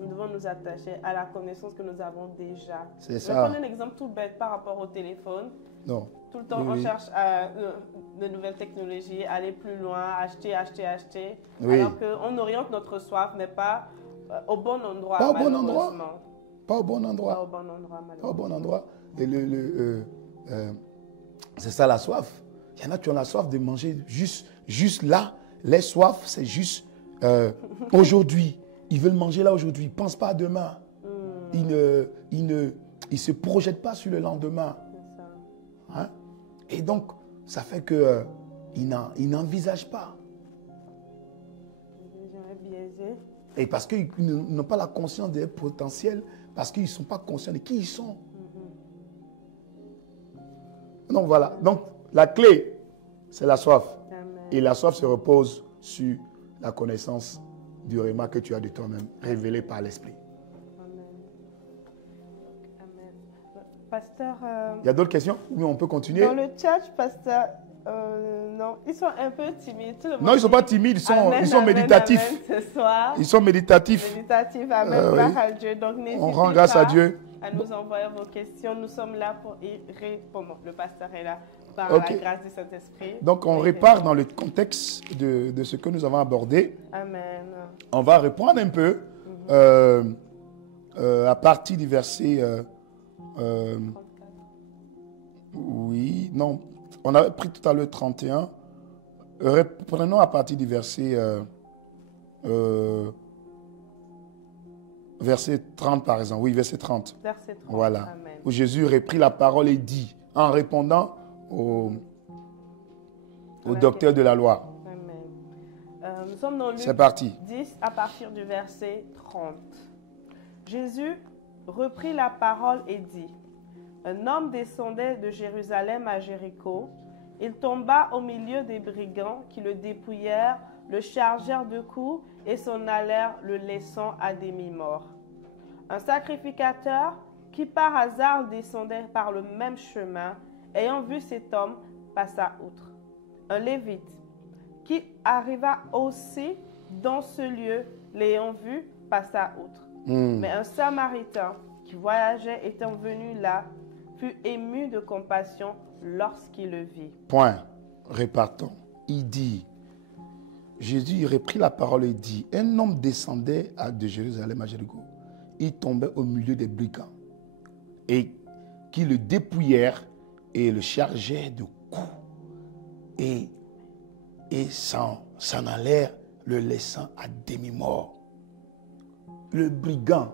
nous devons nous attacher à la connaissance que nous avons déjà. C'est ça. Je vais prendre un exemple tout bête par rapport au téléphone. Non. Tout le temps, on cherche de nouvelles technologies, aller plus loin, acheter. Oui. Alors qu'on oriente notre soif, mais pas au bon endroit. Pas au bon endroit. Pas au bon endroit. Pas au bon endroit, malheureusement. Pas au bon endroit. Et c'est ça la soif. Il y en a qui ont la soif de manger juste là. Les soifs, c'est juste aujourd'hui. Ils veulent manger là aujourd'hui. Ils ne pensent pas à demain. Ils ne se projettent pas sur le lendemain. Hein? Et donc, ça fait qu'ils n'envisagent pas. Et parce qu'ils n'ont pas la conscience des potentiels, parce qu'ils ne sont pas conscients de qui ils sont. Donc voilà. Donc la clé, c'est la soif. Amen. Et la soif se repose sur la connaissance du réma que tu as de toi-même, révélé par l'Esprit. Amen. Amen. Pasteur... Il y a d'autres questions? Oui, on peut continuer. Dans le chat, pasteur, non, ils sont un peu timides. Non, ils ne sont pas timides, ils sont méditatifs. Amen, ce soir. Ils sont méditatifs. Amen. Oui. À Dieu. Donc, on rend grâce à Dieu. À nous envoyer vos questions. Nous sommes là pour y répondre. Le pasteur est là par la grâce du Saint-Esprit. Donc, on repart dans le contexte de ce que nous avons abordé. Amen. On va reprendre un peu à partir du verset... oui, non. On avait pris tout à l'heure 31. Reprenons à partir du verset... verset 30 par exemple. Oui, verset 30. Verset 30. Voilà. Amen. Où Jésus reprit la parole et dit, en répondant au docteur de la loi. Amen. Nous sommes dans Luc 10 à partir du verset 30. Jésus reprit la parole et dit, un homme descendait de Jérusalem à Jéricho. Il tomba au milieu des brigands qui le dépouillèrent, le chargèrent de coups et s'en allèrent, le laissant à demi-mort. Un sacrificateur qui par hasard descendait par le même chemin, ayant vu cet homme, passa outre. Un lévite qui arriva aussi dans ce lieu, l'ayant vu, passa outre. Mais un samaritain qui voyageait étant venu là, fut ému de compassion lorsqu'il le vit. Point. Répartons. Il dit, Jésus reprit la parole et dit, un homme descendait de Jérusalem à Jéricho. Il tombait au milieu des brigands et qui le dépouillèrent et le chargeaient de coups et s'en allèrent, le laissant à demi-mort. Les brigands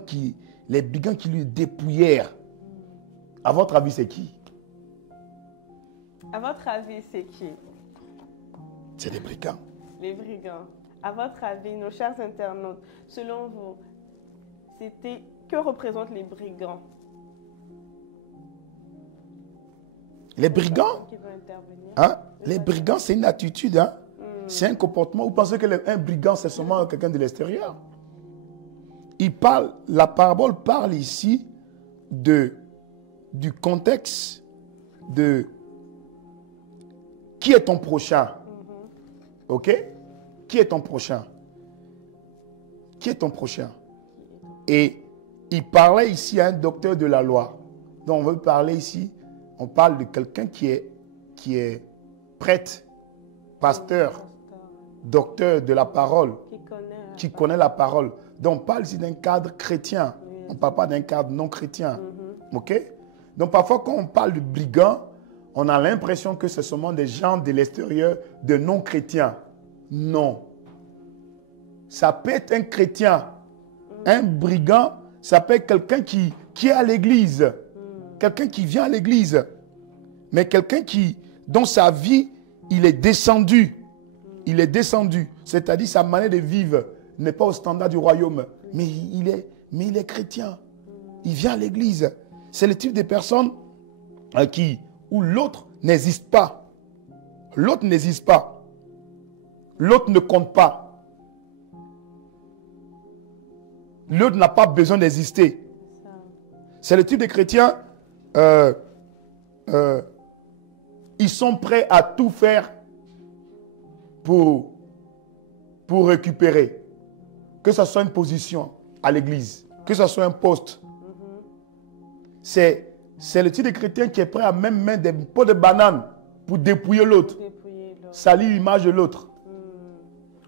qui lui dépouillèrent, à votre avis, c'est qui? À votre avis, c'est qui? C'est les brigands. Les brigands. À votre avis, nos chers internautes, selon vous, que représentent les brigands? Les brigands? Hein? Les brigands, c'est une attitude. Hein? C'est un comportement. Vous pensez qu'un brigand, c'est seulement quelqu'un de l'extérieur? La parabole parle ici du contexte de qui est ton prochain. Ok? Qui est ton prochain? Qui est ton prochain? Et il parlait ici à un docteur de la loi. dont on veut parler ici, on parle de quelqu'un qui est prêtre, pasteur, docteur de la parole, qui connaît la parole. Donc on parle ici d'un cadre chrétien. On ne parle pas d'un cadre non chrétien. OK? Donc parfois quand on parle de brigands, on a l'impression que ce sont seulement des gens de l'extérieur, de non-chrétiens. Non. Ça peut être un chrétien. Un brigand, ça peut être quelqu'un qui est à l'église. Quelqu'un qui vient à l'église. Mais quelqu'un dont sa vie, il est descendu. Il est descendu. C'est-à-dire sa manière de vivre n'est pas au standard du royaume. Mais il est chrétien. Il vient à l'église. C'est le type de personne où l'autre n'existe pas. L'autre n'existe pas. L'autre ne compte pas. L'autre n'a pas besoin d'exister. C'est le type de chrétiens, ils sont prêts à tout faire pour récupérer. Que ce soit une position à l'église, que ce soit un poste. C'est le type de chrétien qui est prêt à même mettre des pots de bananes pour dépouiller l'autre. Salir l'image de l'autre.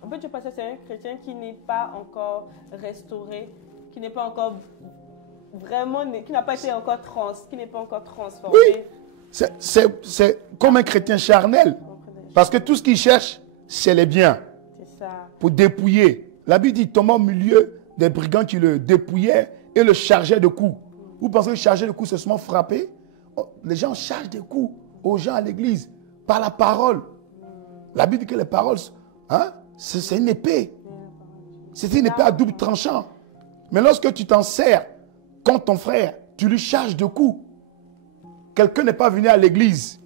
En fait, je pense que c'est un chrétien qui n'est pas encore restauré, qui n'est pas encore vraiment, qui n'a pas été encore qui n'est pas encore transformé. Oui, c'est comme un chrétien charnel. Parce que tout ce qu'il cherche, c'est les biens. C'est ça. Pour dépouiller. La Bible dit, il tomba au milieu des brigands qui le dépouillaient et le chargeaient de coups. Vous pensez que charger de coups, c'est seulement frapper? Les gens chargent des coups aux gens à l'église par la parole. La Bible dit que les paroles, hein, c'est une épée. C'est une épée à double tranchant. Mais lorsque tu t'en sers contre ton frère, tu lui charges de coups. Quelqu'un n'est pas venu à l'église.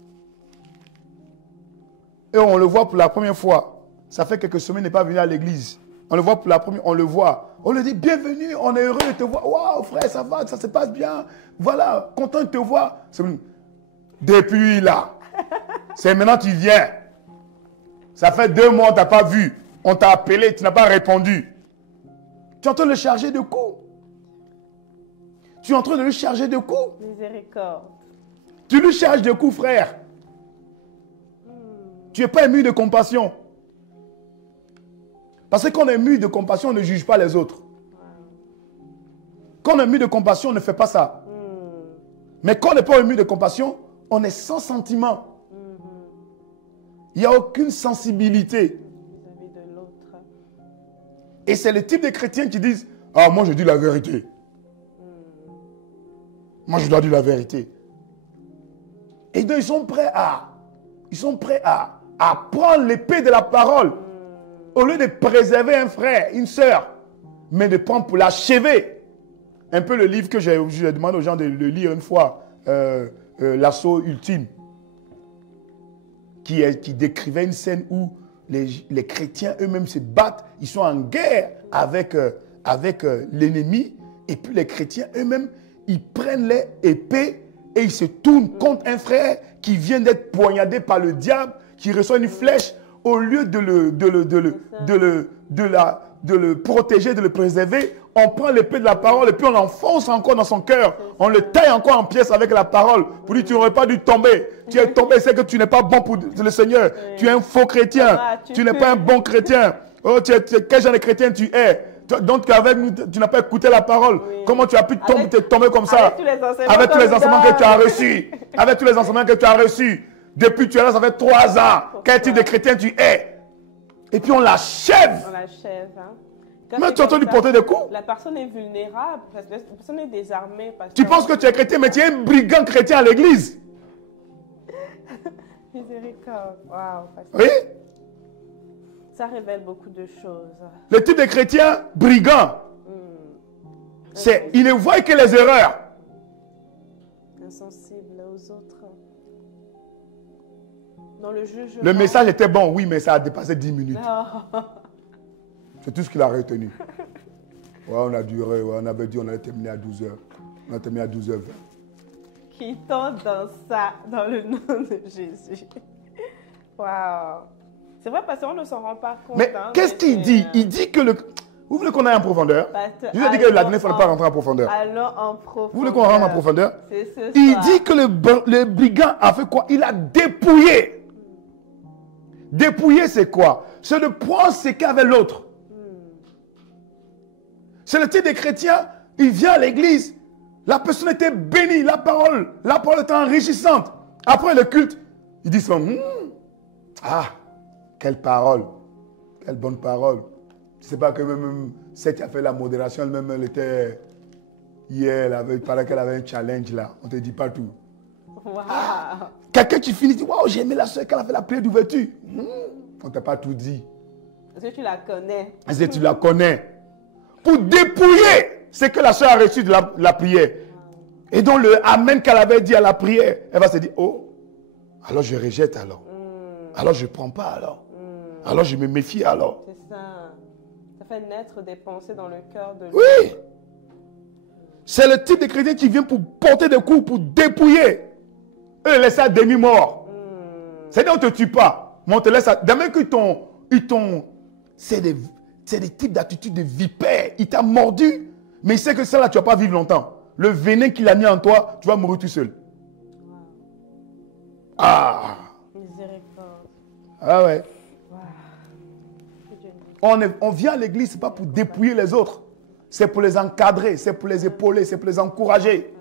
Et on le voit pour la première fois. Ça fait quelques semaines, il n'est pas venu à l'église. On le voit pour la première fois, on le voit. On lui dit, bienvenue, on est heureux de te voir. Waouh, frère, ça va, ça se passe bien. Voilà, content de te voir. Depuis là, c'est maintenant que tu viens. Ça fait 2 mois, on ne t'a pas vu. On t'a appelé, tu n'as pas répondu. Tu es en train de le charger de coups. Tu es en train de le charger de coups. Miséricorde. Tu lui charges de coups, frère. Tu n'es pas ému de compassion. Parce que quand on est ému de compassion, on ne juge pas les autres. Quand on est ému de compassion, on ne fait pas ça. Mais quand on n'est pas ému de compassion, on est sans sentiment. Il n'y a aucune sensibilité. Et c'est le type de chrétiens qui disent, ah, moi je dis la vérité. Moi je dois dire la vérité. Et donc ils sont prêts à prendre l'épée de la parole. Au lieu de préserver un frère, une sœur, mais de prendre pour l'achever. Un peu le livre que j'ai demandé aux gens de le lire une fois, L'assaut ultime, qui décrivait une scène où les chrétiens eux-mêmes se battent, ils sont en guerre avec l'ennemi, et puis les chrétiens eux-mêmes, ils prennent les épées et ils se tournent contre un frère qui vient d'être poignardé par le diable, qui reçoit une flèche. Au lieu de le protéger, de le préserver, on prend l'épée de la parole et puis on l'enfonce encore dans son cœur. On le taille encore en pièces avec la parole. Pour dire, tu n'aurais pas dû tomber. Tu es tombé, c'est que tu n'es pas bon pour le Seigneur. Tu es un faux chrétien. Tu n'es pas un bon chrétien. Oh, quel genre de chrétien tu es? Donc avec nous, tu n'as pas écouté la parole. Comment tu as pu tomber comme ça? Avec tous les enseignements que tu as reçus. Avec tous les enseignements que tu as reçus. Depuis que tu es là, ça fait 3 ans. Quel type de chrétien tu es? Et puis on l'achève. On l'achève. Hein. Mais tu as entendu porter des coups. La personne est vulnérable. Parce que la personne est désarmée. Tu penses que tu es chrétien, mais tu es un brigand chrétien à l'église. Miséricorde. Wow. Oui. Ça révèle beaucoup de choses. Le type de chrétien brigand, il ne voit que les erreurs. Insensible aux autres. Dans le jugement. Le message était bon, oui, mais ça a dépassé 10 minutes. C'est tout ce qu'il a retenu. Ouais, on a duré, ouais, on avait dit on allait terminer à 12h. On a terminé à 12h20. Quittons dans ça, dans le nom de Jésus. Waouh. C'est vrai parce qu'on ne s'en rend pas compte. Mais qu'est-ce qu'il dit? Il dit que Vous voulez qu'on aille en profondeur? Pasteur, Je vous ai dit que la dernière fois, on ne pas rentrer en profondeur. Allons en profondeur. Vous voulez qu'on rentre en profondeur? C'est ce Il soir. dit que le brigand a fait quoi? Il a dépouillé. Dépouiller, c'est quoi? C'est de prendre ce qu'avait l'autre. C'est le type de chrétien, il vient à l'église, la personne était bénie, la parole était enrichissante. Après le culte, il dit ah, quelle parole, quelle bonne parole. Je ne sais pas que même celle qui a fait la modération, elle-même, elle était hier, il paraît qu'elle avait un challenge là, on ne te dit pas tout. Wow. Quelqu'un qui finit dit, waouh, j'ai aimé la soeur quand elle a fait la prière d'ouverture. On ne t'a pas tout dit. Est-ce que tu la connais? Est-ce que tu la connais? Pour dépouiller ce que la soeur a reçu de la prière. Et donc le amen qu'elle avait dit à la prière, elle va se dire, oh, alors je rejette alors. Alors je ne prends pas alors. Alors je me méfie alors. C'est ça. Ça fait naître des pensées dans le cœur de Oui. C'est le type de chrétien qui vient pour porter des coups, pour dépouiller. Eux, ils laissent ça demi-mort. C'est-à-dire, on ne te tue pas. Mais on te laisse ça. Demain qu'ils t'ont... C'est des types d'attitudes de vipère. Il t'a mordu, mais il sait que ça là, tu ne vas pas vivre longtemps. Le venin qu'il a mis en toi, tu vas mourir tout seul. Ah. Miséricorde. Ah ouais. Wow. On vient à l'église, ce n'est pas pour dépouiller les autres. C'est pour les encadrer, c'est pour les épauler, c'est pour les encourager.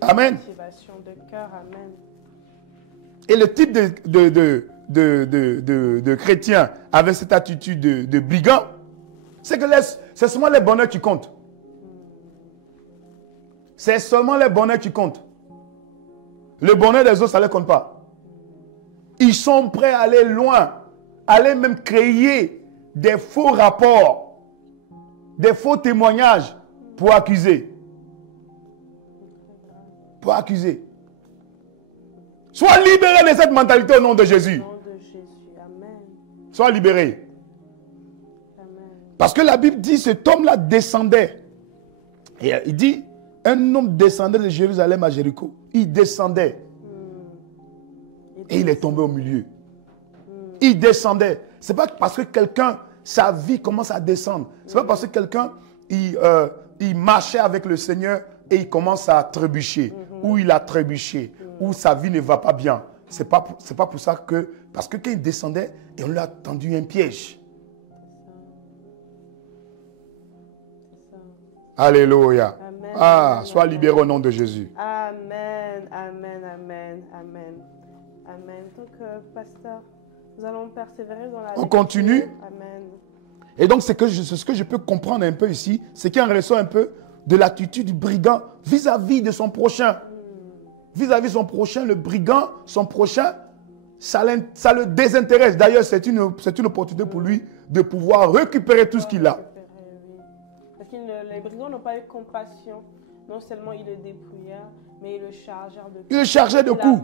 Amen. Motivation de cœur, amen. Et le type de chrétien avec cette attitude de brigand, c'est que c'est seulement les bonheurs qui comptent. C'est seulement les bonheurs qui comptent. Le bonheur des autres, ça ne les compte pas. Ils sont prêts à aller loin, aller même créer des faux rapports, des faux témoignages pour accuser. Pour accuser. Sois libéré de cette mentalité au nom de Jésus. Au nom de Jésus, amen. Sois libéré. Amen. Parce que la Bible dit, cet homme-là descendait. Et il dit, un homme descendait de Jérusalem à Jéricho. Il descendait. Et il est tombé au milieu. Il descendait. Ce n'est pas parce que quelqu'un, sa vie commence à descendre. Ce n'est pas parce que quelqu'un, il marchait avec le Seigneur et il commence à trébucher. Ou il a trébuché. Ou sa vie ne va pas bien. Ce n'est pas pour ça que... Parce que quand il descendait, et on lui a tendu un piège. Alléluia. Amen. Ah, Amen. sois libéré au nom de Jésus. Amen, amen, amen, amen. Amen. Donc, pasteur, nous allons persévérer dans la On lecture. continue. Amen. Et donc, ce que je peux comprendre un peu ici, c'est qu'il y a un ressort un peu de l'attitude du brigand vis-à-vis de son prochain. Vis-à-vis de son prochain, le brigand, son prochain, ça le désintéresse. D'ailleurs, c'est une opportunité pour lui de pouvoir récupérer tout ce qu'il a. Parce que les brigands n'ont pas eu compassion. Non seulement ils le dépouillèrent, mais ils le chargèrent de coups. Ils le chargeaient de coups.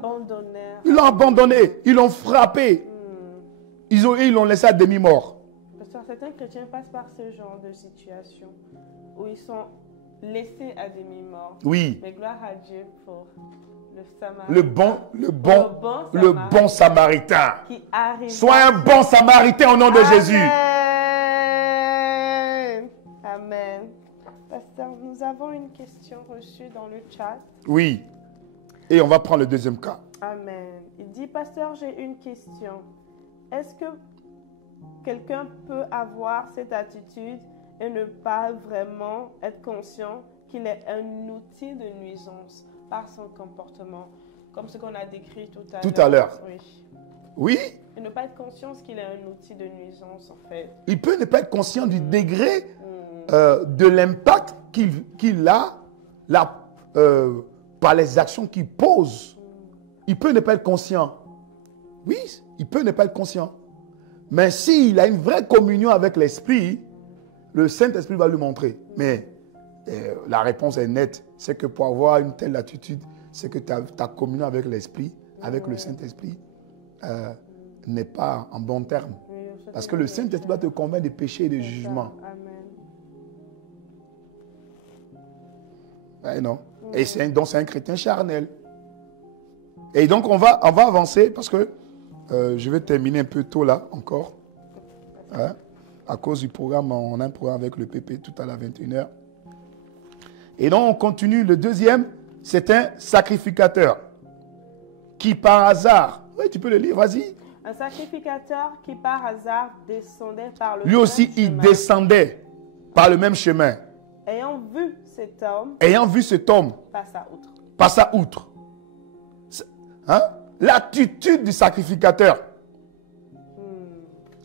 Ils l'ont abandonné. Ils l'ont frappé. Ils l'ont laissé à demi-mort. Parce que certains chrétiens passent par ce genre de situation où ils sont laissés à demi-mort. Oui. Mais gloire à Dieu pour le Samaritain. Le bon Samaritain. Qui arrive. Sois un bon Samaritain au nom de Jésus. Amen. Pasteur, nous avons une question reçue dans le chat. Oui. Et on va prendre le deuxième cas. Amen. Il dit, pasteur, j'ai une question. Est-ce que quelqu'un peut avoir cette attitude et ne pas vraiment être conscient qu'il est un outil de nuisance par son comportement, comme ce qu'on a décrit tout à l'heure? Oui. Oui. Et ne pas être conscient qu'il est un outil de nuisance, en fait. Il peut ne pas être conscient du degré de l'impact qu'il a par les actions qu'il pose. Il peut ne pas être conscient. Oui, il peut ne pas être conscient. Mais s'il a une vraie communion avec l'Esprit, le Saint-Esprit va lui montrer. Mais la réponse est nette. C'est que pour avoir une telle attitude, c'est que ta communion avec l'Esprit, avec le Saint-Esprit, n'est pas en bon terme. Parce que le Saint-Esprit va te convaincre des péchés et des jugements. Ouais, non. Et donc c'est un chrétien charnel. Et donc on va avancer parce que je vais terminer un peu tôt là encore. Hein? À cause du programme, on a un programme avec le PP tout à la 21h. Et donc, on continue. Le deuxième, c'est un sacrificateur qui, par hasard, oui, tu peux le lire, vas-y. Un sacrificateur qui, par hasard, descendait par le Lui aussi, même il chemin. descendait par le même chemin. Ayant vu cet homme passa outre. Hein? L'attitude du sacrificateur.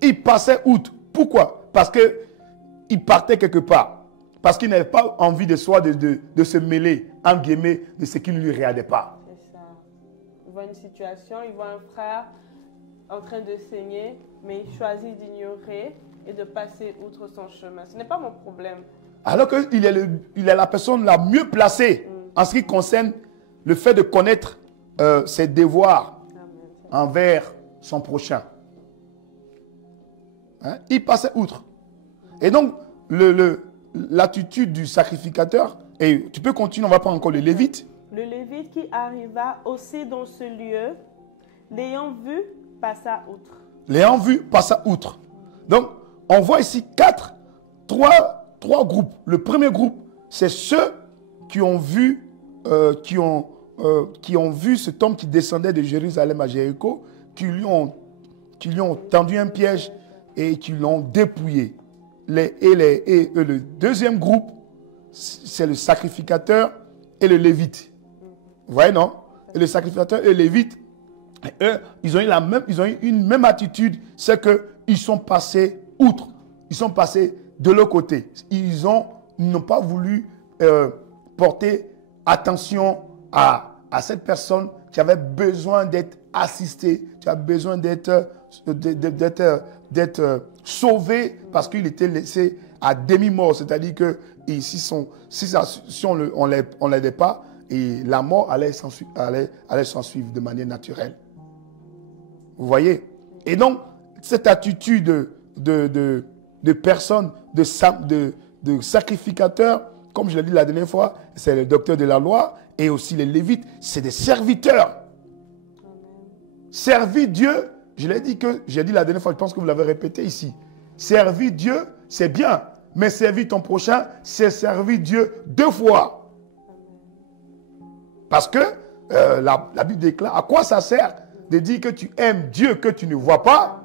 Il passait outre. Pourquoi? Parce qu'il partait quelque part. Parce qu'il n'avait pas envie de soi de se mêler, en guillemets, de ce qui ne lui regardait pas. C'est ça. Il voit une situation, il voit un frère en train de saigner, mais il choisit d'ignorer et de passer outre son chemin. Ce n'est pas mon problème. Alors qu'il est la personne la mieux placée en ce qui concerne le fait de connaître ses devoirs envers son prochain. Hein? Il passait outre. Et donc, l'attitude du sacrificateur, et tu peux continuer, on va prendre encore le Lévite. Le Lévite qui arriva aussi dans ce lieu, l'ayant vu, passa outre. L'ayant vu, passa outre. Donc, on voit ici trois groupes. Le premier groupe, c'est ceux qui ont vu, qui ont vu cet homme qui descendait de Jérusalem à Jéricho, qui lui ont tendu un piège et qui l'ont dépouillé. Et le deuxième groupe, c'est le sacrificateur et le lévite. Vous voyez, non? Et le sacrificateur et le lévite, eux, ils ont eu une même attitude, c'est qu'ils sont passés outre. Ils sont passés de l'autre côté. Ils n'ont pas voulu porter attention à cette personne qui avait besoin d'être assistée, qui a besoin d'être sauvé parce qu'il était laissé à demi-mort. C'est-à-dire que si on ne l'aidait pas, et la mort allait s'en suivre de manière naturelle. Vous voyez? Et donc, cette attitude de personne, de sacrificateur, comme je l'ai dit la dernière fois, c'est le docteur de la loi et aussi les lévites, c'est des serviteurs. Servir Dieu, j'ai dit la dernière fois, je pense que vous l'avez répété ici. Servir Dieu, c'est bien, mais servir ton prochain, c'est servir Dieu 2 fois. Parce que la Bible déclare, à quoi ça sert de dire que tu aimes Dieu que tu ne vois pas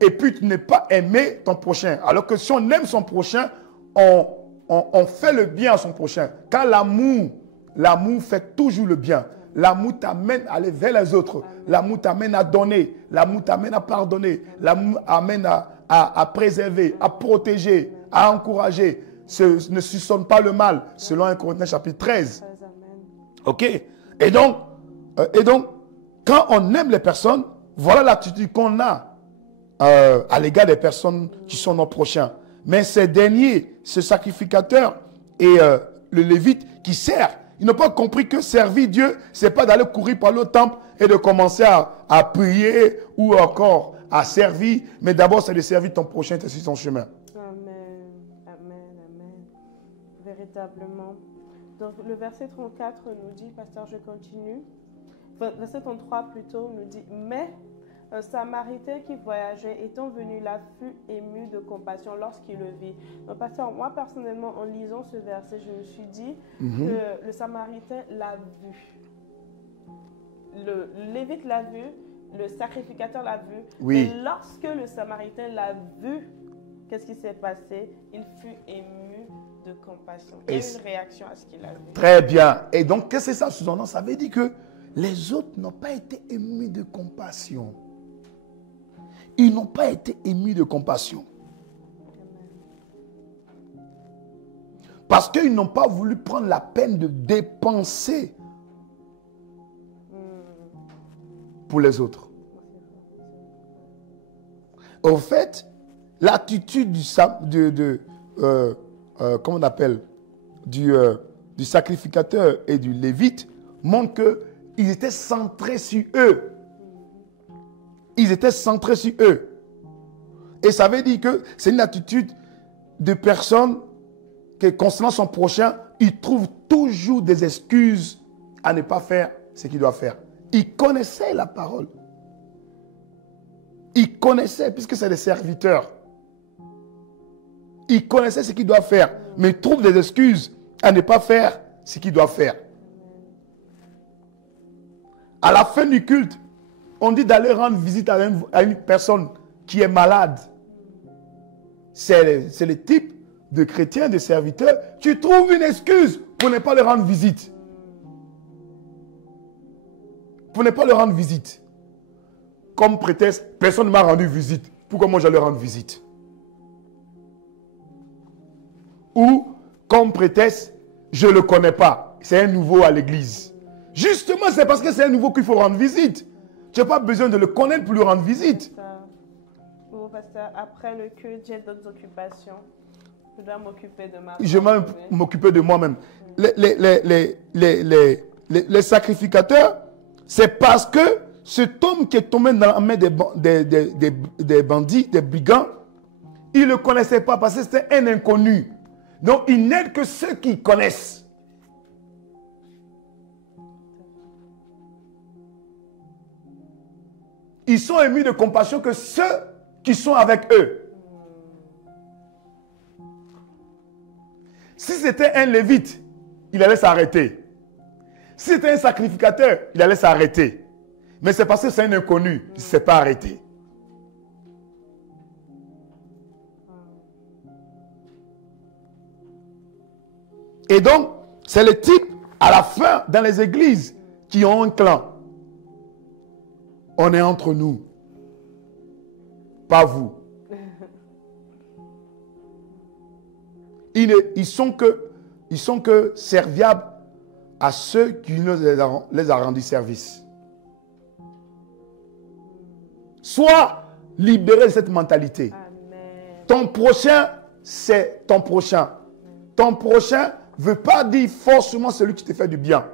et puis tu n'es pas aimé ton prochain. Alors que si on aime son prochain, on fait le bien à son prochain. Car l'amour fait toujours le bien. L'amour t'amène à aller vers les autres. L'amour t'amène à donner. L'amour t'amène à pardonner. L'amour amène à préserver, à protéger, à encourager. Ne suçonne pas le mal, selon 1 Corinthiens chapitre 13. Ok? Et donc, quand on aime les personnes, voilà l'attitude qu'on a à l'égard des personnes qui sont nos prochains. Mais ces derniers, ce sacrificateur et le lévite qui sert, ils n'ont pas compris que servir Dieu, ce n'est pas d'aller courir par le temple et de commencer à prier ou encore à servir, mais d'abord c'est de servir ton prochain et sur son chemin. Amen, amen, amen. Véritablement. Donc le verset 34 nous dit, pasteur, je continue. Verset 33 plutôt nous dit, mais un Samaritain qui voyageait, étant venu là, fut ému de compassion lorsqu'il le vit. Donc, pasteur, moi personnellement, en lisant ce verset, je me suis dit que le Samaritain l'a vu. Le Lévite l'a vu, le sacrificateur l'a vu. Oui. Et lorsque le Samaritain l'a vu, qu'est-ce qui s'est passé? Il fut ému de compassion. Il y a eu une réaction à ce qu'il a vu. Très bien. Et donc, qu'est-ce que ça sous-entend? Ça veut dire que les autres n'ont pas été émus de compassion. Ils n'ont pas été émus de compassion. Parce qu'ils n'ont pas voulu prendre la peine de dépenser pour les autres. Au fait, l'attitude comment on appelle, du sacrificateur et du lévite montre qu'ils étaient centrés sur eux. Ils étaient centrés sur eux. Et ça veut dire que c'est une attitude de personne qui, concernant son prochain, il trouve toujours des excuses à ne pas faire ce qu'il doit faire. Il connaissait la parole. Il connaissait, puisque c'est des serviteurs. Il connaissait ce qu'il doit faire, mais il trouve des excuses à ne pas faire ce qu'il doit faire. À la fin du culte, on dit d'aller rendre visite à une personne qui est malade. C'est le type de chrétien, de serviteur. Tu trouves une excuse pour ne pas le rendre visite. Pour ne pas le rendre visite. Comme prétexte, personne ne m'a rendu visite. Pourquoi moi j'allais rendre visite? Ou comme prétexte, je ne le connais pas. C'est un nouveau à l'église. Justement, c'est parce que c'est un nouveau qu'il faut rendre visite. Tu n'as pas besoin de le connaître pour lui rendre visite. Bon, pasteur, après le culte, j'ai d'autres occupations. Je dois m'occuper de ma Je vais m'occuper de moi-même. Les sacrificateurs, c'est parce que cet homme qui est tombé dans la main des bandits, des brigands, il ne le connaissait pas parce que c'était un inconnu. Donc, il n'aide que ceux qui connaissent. Ils sont émus de compassion que ceux qui sont avec eux. Si c'était un lévite, il allait s'arrêter. Si c'était un sacrificateur, il allait s'arrêter. Mais c'est parce que c'est un inconnu, il ne s'est pas arrêté. Et donc, c'est le type, à la fin, dans les églises, qui ont un clan. On est entre nous. Pas vous. Ils sont que serviables à ceux qui les a rendus service. Sois libéré de cette mentalité. Amen. Ton prochain, c'est ton prochain. Ton prochain ne veut pas dire forcément celui qui te fait du bien.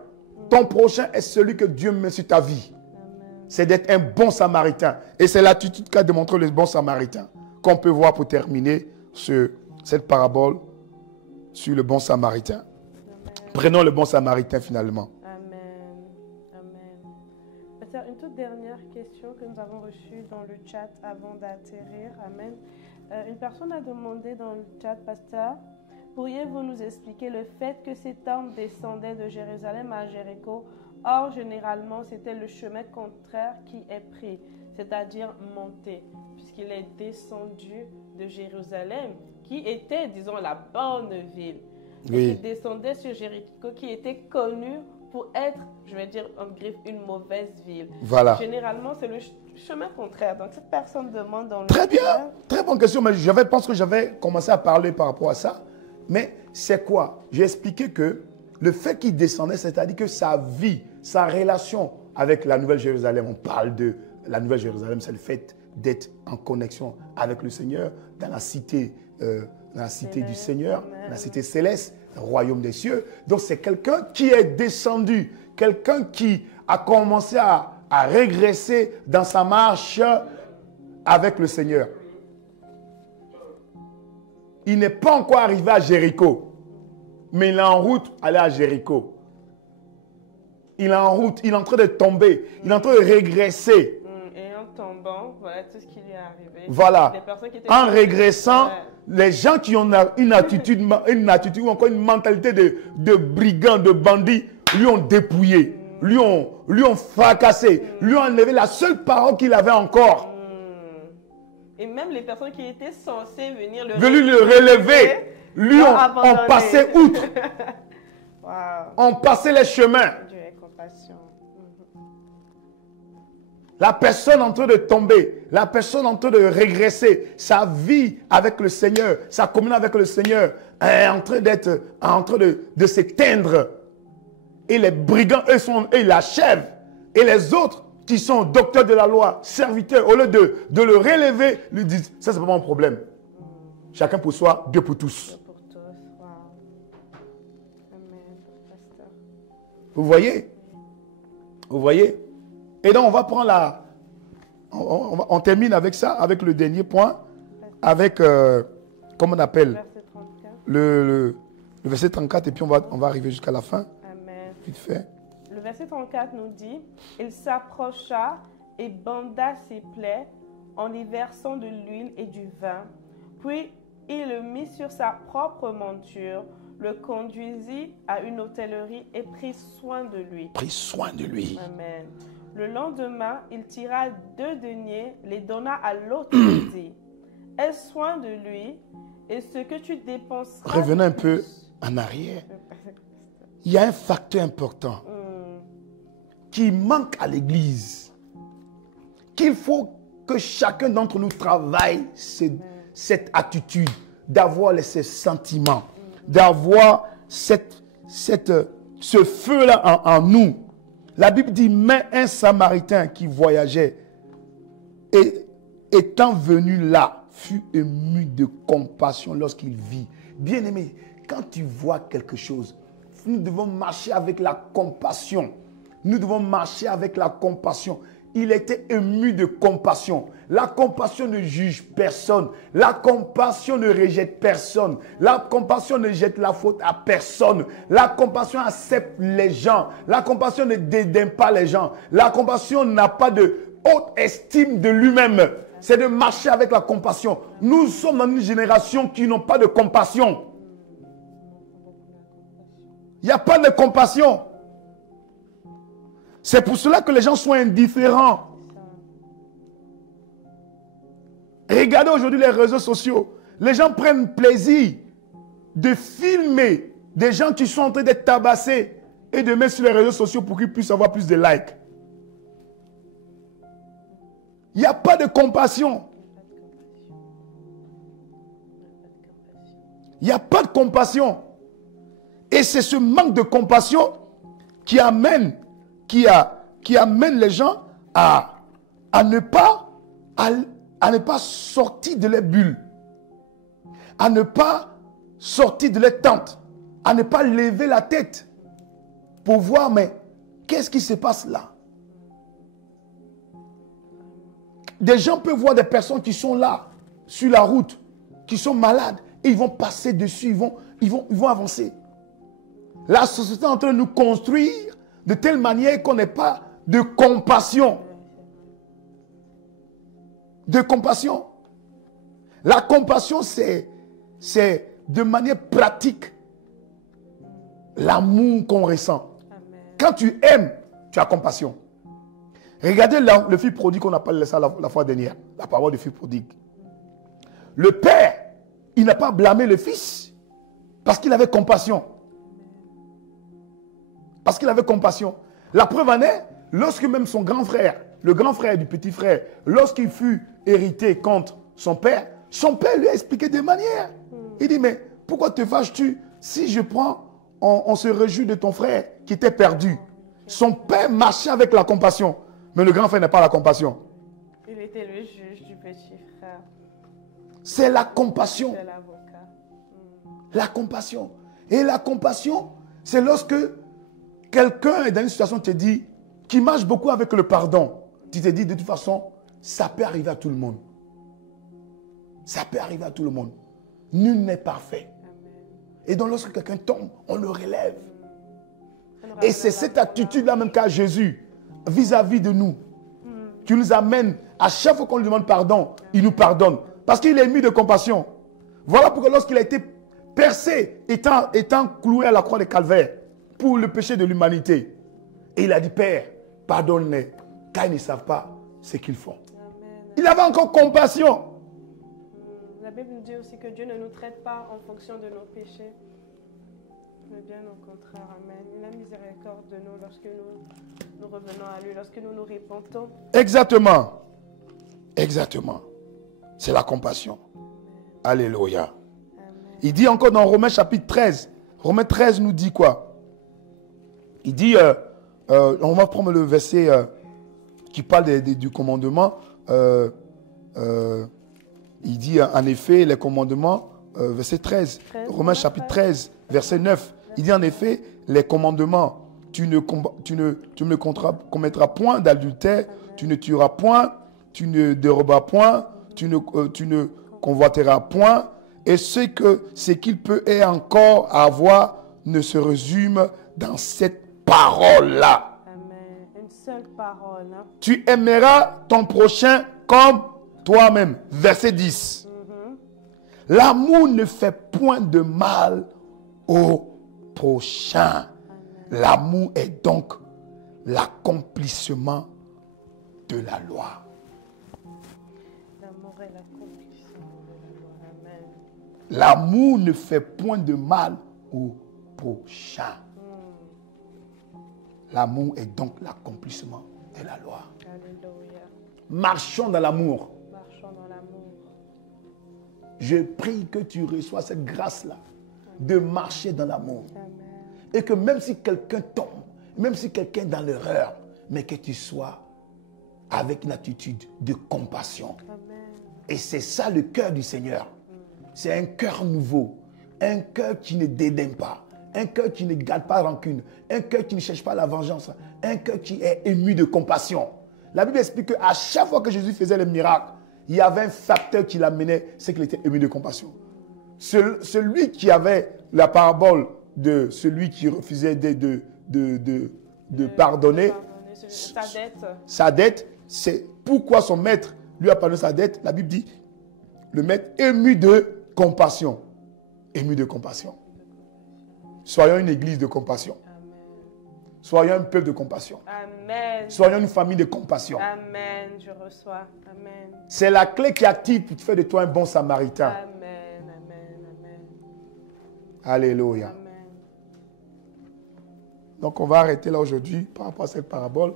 Ton prochain est celui que Dieu met sur ta vie. C'est d'être un bon samaritain. Et c'est l'attitude qu'a démontré le bon samaritain qu'on peut voir pour terminer cette parabole sur le bon samaritain. Amen. Prenons le bon samaritain finalement. Amen. Amen. Pasteur, une toute dernière question que nous avons reçue dans le chat avant d'atterrir. Amen. Une personne a demandé dans le chat, Pasteur, pourriez-vous nous expliquer le fait que cet homme descendait de Jérusalem à Jéricho? Or, généralement, c'était le chemin contraire qui est pris, c'est-à-dire monter, puisqu'il est descendu de Jérusalem, qui était, disons, la bonne ville. Oui. Et il descendait sur Jéricho, qui était connu pour être, je vais dire en griffe, une mauvaise ville. Voilà. Généralement, c'est le chemin contraire. Donc, cette personne demande dans le... Très bien, très bonne question, mais je pense que j'avais commencé à parler par rapport à ça. Mais c'est quoi? J'ai expliqué que le fait qu'il descendait, c'est-à-dire que sa vie, sa relation avec la Nouvelle Jérusalem, on parle de la Nouvelle Jérusalem, c'est le fait d'être en connexion avec le Seigneur dans la cité, du Seigneur, dans la cité céleste, le royaume des cieux. Donc c'est quelqu'un qui est descendu, quelqu'un qui a commencé à régresser dans sa marche avec le Seigneur. Il n'est pas encore arrivé à Jéricho, mais il est en route pour aller à Jéricho. Il est en route, il est en train de tomber, il est en train de régresser. Et en tombant, voilà tout ce qui lui est arrivé. Voilà. En régressant, les gens qui ont une attitude ou encore une mentalité de brigands, de bandits, lui ont dépouillé, lui ont fracassé, lui ont enlevé la seule parole qu'il avait encore. Et même les personnes qui étaient censées venir le relever, lui ont passé outre. Wow. On passait les chemins. Dieu ait compassion. La personne en train de tomber, la personne en train de régresser, sa vie avec le Seigneur, sa communion avec le Seigneur est en train de s'éteindre. Et les brigands, eux, ils l'achèvent. Et les autres qui sont docteurs de la loi, serviteurs, au lieu de le relever, lui disent, ça c'est pas mon problème. Chacun pour soi, Dieu pour tous. Dieu pour tous. Wow. Amen. Pasteur. Vous voyez? Vous voyez? Et donc on va prendre on termine avec ça, avec le dernier point, avec, comment on appelle? Verset 34. Le verset 34, et puis on va arriver jusqu'à la fin. Amen. Vite fait. Le verset 34 nous dit, « Il s'approcha et banda ses plaies en y versant de l'huile et du vin. Puis il le mit mit sur sa propre monture, le conduisit à une hôtellerie et prit soin de lui. Pris soin de lui. Amen. Le lendemain, il tira 2 deniers, les donna à l'autre et dit, aie soin de lui, et ce que tu dépenseras... Revenons un peu en arrière. Il y a un facteur important qui manque à l'Église, qu'il faut que chacun d'entre nous travaille cette attitude, d'avoir ces sentiments, d'avoir ce feu-là en nous. La Bible dit, mais un Samaritain qui voyageait, et étant venu là, fut ému de compassion lorsqu'il vit. Bien-aimé, quand tu vois quelque chose, nous devons marcher avec la compassion. Nous devons marcher avec la compassion. Il était ému de compassion. La compassion ne juge personne. La compassion ne rejette personne. La compassion ne jette la faute à personne. La compassion accepte les gens. La compassion ne dédaine pas les gens. La compassion n'a pas de haute estime de lui-même. C'est de marcher avec la compassion. Nous sommes dans une génération qui n'a pas de compassion. Il n'y a pas de compassion. C'est pour cela que les gens sont indifférents. Regardez aujourd'hui les réseaux sociaux. Les gens prennent plaisir de filmer des gens qui sont en train d'être tabassés et de mettre sur les réseaux sociaux pour qu'ils puissent avoir plus de likes. Il n'y a pas de compassion. Il n'y a pas de compassion. Et c'est ce manque de compassion qui amène les gens à ne pas sortir de leur bulle, à ne pas sortir de leur tente, à ne pas lever la tête pour voir, mais qu'est-ce qui se passe là? Des gens peuvent voir des personnes qui sont là, sur la route, qui sont malades, et ils vont passer dessus, ils vont avancer. La société est en train de nous construire de telle manière qu'on n'ait pas de compassion. De compassion. La compassion, c'est de manière pratique l'amour qu'on ressent. Amen. Quand tu aimes, tu as compassion. Regardez le fils prodigue qu'on a parlé de ça la fois dernière, la parole du fils prodigue. Le père, il n'a pas blâmé le fils parce qu'il avait compassion. Parce qu'il avait compassion. La preuve en est, lorsque même son grand frère, le grand frère du petit frère, lorsqu'il fut hérité contre son père lui a expliqué des manières. Il dit, mais pourquoi te fâches-tu si je prends, on se réjouit de ton frère qui était perdu. Son père marchait avec la compassion. Mais le grand frère n'a pas la compassion. Il était le juge du petit frère. C'est la compassion. C'est l'avocat. La compassion. Et la compassion, c'est lorsque quelqu'un est dans une situation, te dit, qui marche beaucoup avec le pardon. Tu te dis, de toute façon, ça peut arriver à tout le monde. Ça peut arriver à tout le monde. Nul n'est parfait. Amen. Et donc, lorsque quelqu'un tombe, on le relève. Et c'est cette attitude-là même qu'a Jésus vis-à-vis de nous, qui nous amène, à chaque fois qu'on lui demande pardon, il nous pardonne. Parce qu'il est mis de compassion. Voilà pourquoi lorsqu'il a été percé, étant cloué à la croix de Calvaire, pour le péché de l'humanité, et il a dit, Père, pardonne-les, car ils ne savent pas ce qu'ils font. Amen. Il avait encore compassion. La Bible nous dit aussi que Dieu ne nous traite pas en fonction de nos péchés. Mais bien au contraire, amen. Il a miséricorde de nous lorsque nous revenons à lui, lorsque nous nous repentons. Exactement. Exactement. C'est la compassion. Amen. Alléluia. Amen. Il dit encore dans Romains chapitre 13. Romains 13 nous dit quoi? Il dit, on va prendre le verset qui parle du commandement. Il dit en effet les commandements, verset 13. Romains chapitre 13, verset 9. Il dit en effet, les commandements, tu ne commettras point d'adultère, tu ne tueras point, tu ne déroberas point, tu ne convoiteras point, et ce qu'il peut et encore avoir ne se résume dans cette parole-là. Amen. Une seule parole. Hein? Tu aimeras ton prochain comme toi-même. Verset 10. L'amour ne fait point de mal au prochain. L'amour est donc l'accomplissement de la loi. L'amour est l'accomplissement de la loi. Amen. L'amour ne fait point de mal au prochain. L'amour est donc l'accomplissement de la loi. Alléluia. Marchons dans l'amour. Marchons dans l'amour. Je prie que tu reçois cette grâce-là de marcher dans l'amour. Amen. Et que même si quelqu'un tombe, même si quelqu'un est dans l'erreur, mais que tu sois avec une attitude de compassion. Amen. Et c'est ça le cœur du Seigneur. C'est un cœur nouveau, un cœur qui ne dédaigne pas, un cœur qui ne garde pas rancune, un cœur qui ne cherche pas la vengeance, un cœur qui est ému de compassion. La Bible explique qu'à chaque fois que Jésus faisait le miracle, il y avait un facteur qui l'amenait, c'est qu'il était ému de compassion. Celui qui avait la parabole de celui qui refusait de pardonner sa dette, c'est pourquoi son maître lui a pardonné sa dette. La Bible dit, le maître ému de compassion. Ému de compassion. Soyons une église de compassion. Amen. Soyons un peuple de compassion. Amen. Soyons une famille de compassion. Amen. Je reçois. Amen. C'est la clé qui active pour faire de toi un bon samaritain. Amen. Amen. Amen. Alléluia. Amen. Donc on va arrêter là aujourd'hui par rapport à cette parabole.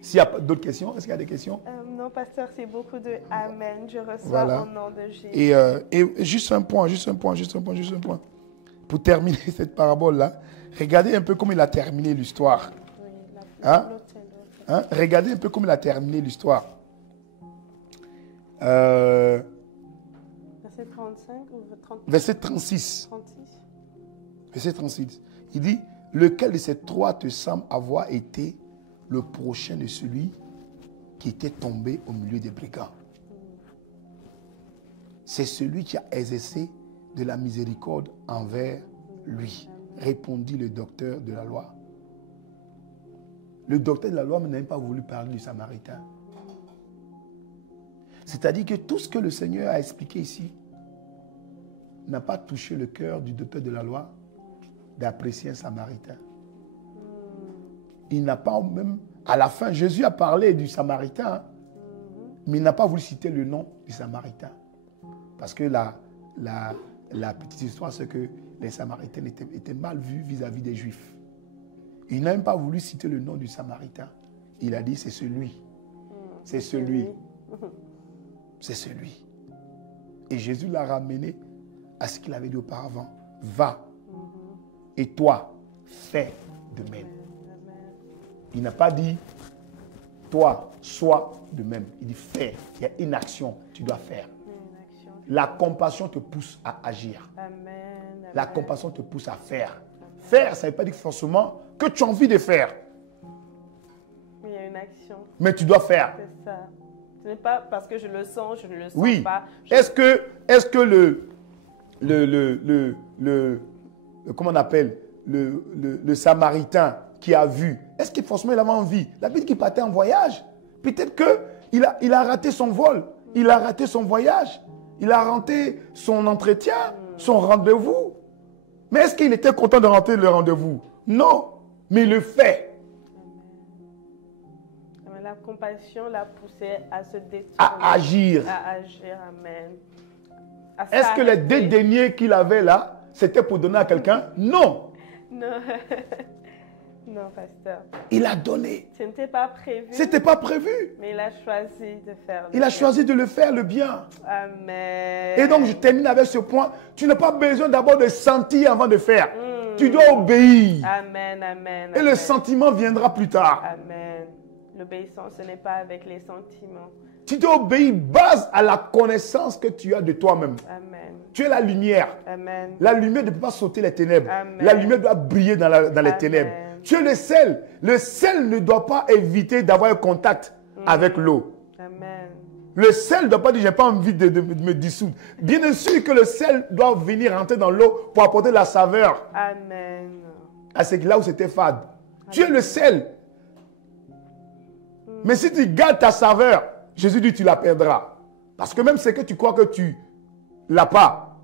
S'il y a d'autres questions, est-ce qu'il y a des questions? Non, pasteur, c'est beaucoup de Amen. Je reçois Voilà. au nom de Jésus. Et juste un point. Pour terminer cette parabole-là, regardez un peu comment il a terminé l'histoire. Oui, Hein? l'autre. Regardez un peu comment il a terminé l'histoire. Verset Verset 35 ou 30, 36. 36? Verset 36. Il dit, lequel de ces trois te semble avoir été le prochain de celui qui était tombé au milieu des brigands? C'est celui qui a exercé de la miséricorde envers lui, répondit le docteur de la loi. Le docteur de la loi n'a même pas voulu parler du Samaritain. C'est-à-dire que tout ce que le Seigneur a expliqué ici n'a pas touché le cœur du docteur de la loi d'apprécier un Samaritain. Il n'a pas même... À la fin, Jésus a parlé du Samaritain, mais il n'a pas voulu citer le nom du Samaritain. Parce que la petite histoire, c'est que les Samaritains étaient mal vus vis-à-vis des Juifs. Il n'a même pas voulu citer le nom du Samaritain. Il a dit, c'est celui. C'est celui. C'est celui. Et Jésus l'a ramené à ce qu'il avait dit auparavant. Va. Et toi, fais de même. Il n'a pas dit, toi, sois de même. Il dit, fais. Il y a une action, tu dois faire. La compassion te pousse à agir. Amen. La compassion te pousse à faire. Faire, ça ne veut pas dire forcément que tu as envie de faire. Mais il y a une action. Mais tu dois faire. C'est ça. Ce n'est pas parce que je le sens, je ne le sens Oui. pas. Est-ce que comment on appelle, le Samaritain qui a vu, est-ce qu'il forcément il avait envie? La Bible qu'il partait en voyage. Peut-être qu'il a raté son vol. Il a raté son voyage. Il a raté son entretien, son rendez-vous. Mais est-ce qu'il était content de rater le rendez-vous? Non. Mais il le fait. La compassion l'a poussé à se détourner. À agir. À agir, amen. Est-ce que les dédaignés qu'il avait là, c'était pour donner à quelqu'un? Non. Non. Non, pasteur. Il a donné. Ce n'était pas prévu. C'était pas prévu. Mais il a choisi de faire le bien. Il a choisi de le faire, le bien. Amen. Et donc, je termine avec ce point. Tu n'as pas besoin d'abord de sentir avant de faire. Tu dois obéir. Amen, amen. Et le sentiment viendra plus tard. Amen. L'obéissance, ce n'est pas avec les sentiments. Tu dois obéir base à la connaissance que tu as de toi-même. Amen. Tu es la lumière. Amen. La lumière ne peut pas sauter les ténèbres. Amen. La lumière doit briller dans les ténèbres. Tu es le sel. Le sel ne doit pas éviter d'avoir un contact avec l'eau. Amen. Le sel ne doit pas dire, j'ai pas envie de me dissoudre. Bien sûr que le sel doit venir rentrer dans l'eau pour apporter la saveur. Amen. À ce là où c'était fade. Amen. Tu es le sel. Mais si tu gardes ta saveur, Jésus dit tu la perdras. Parce que même ce que tu crois que tu la part,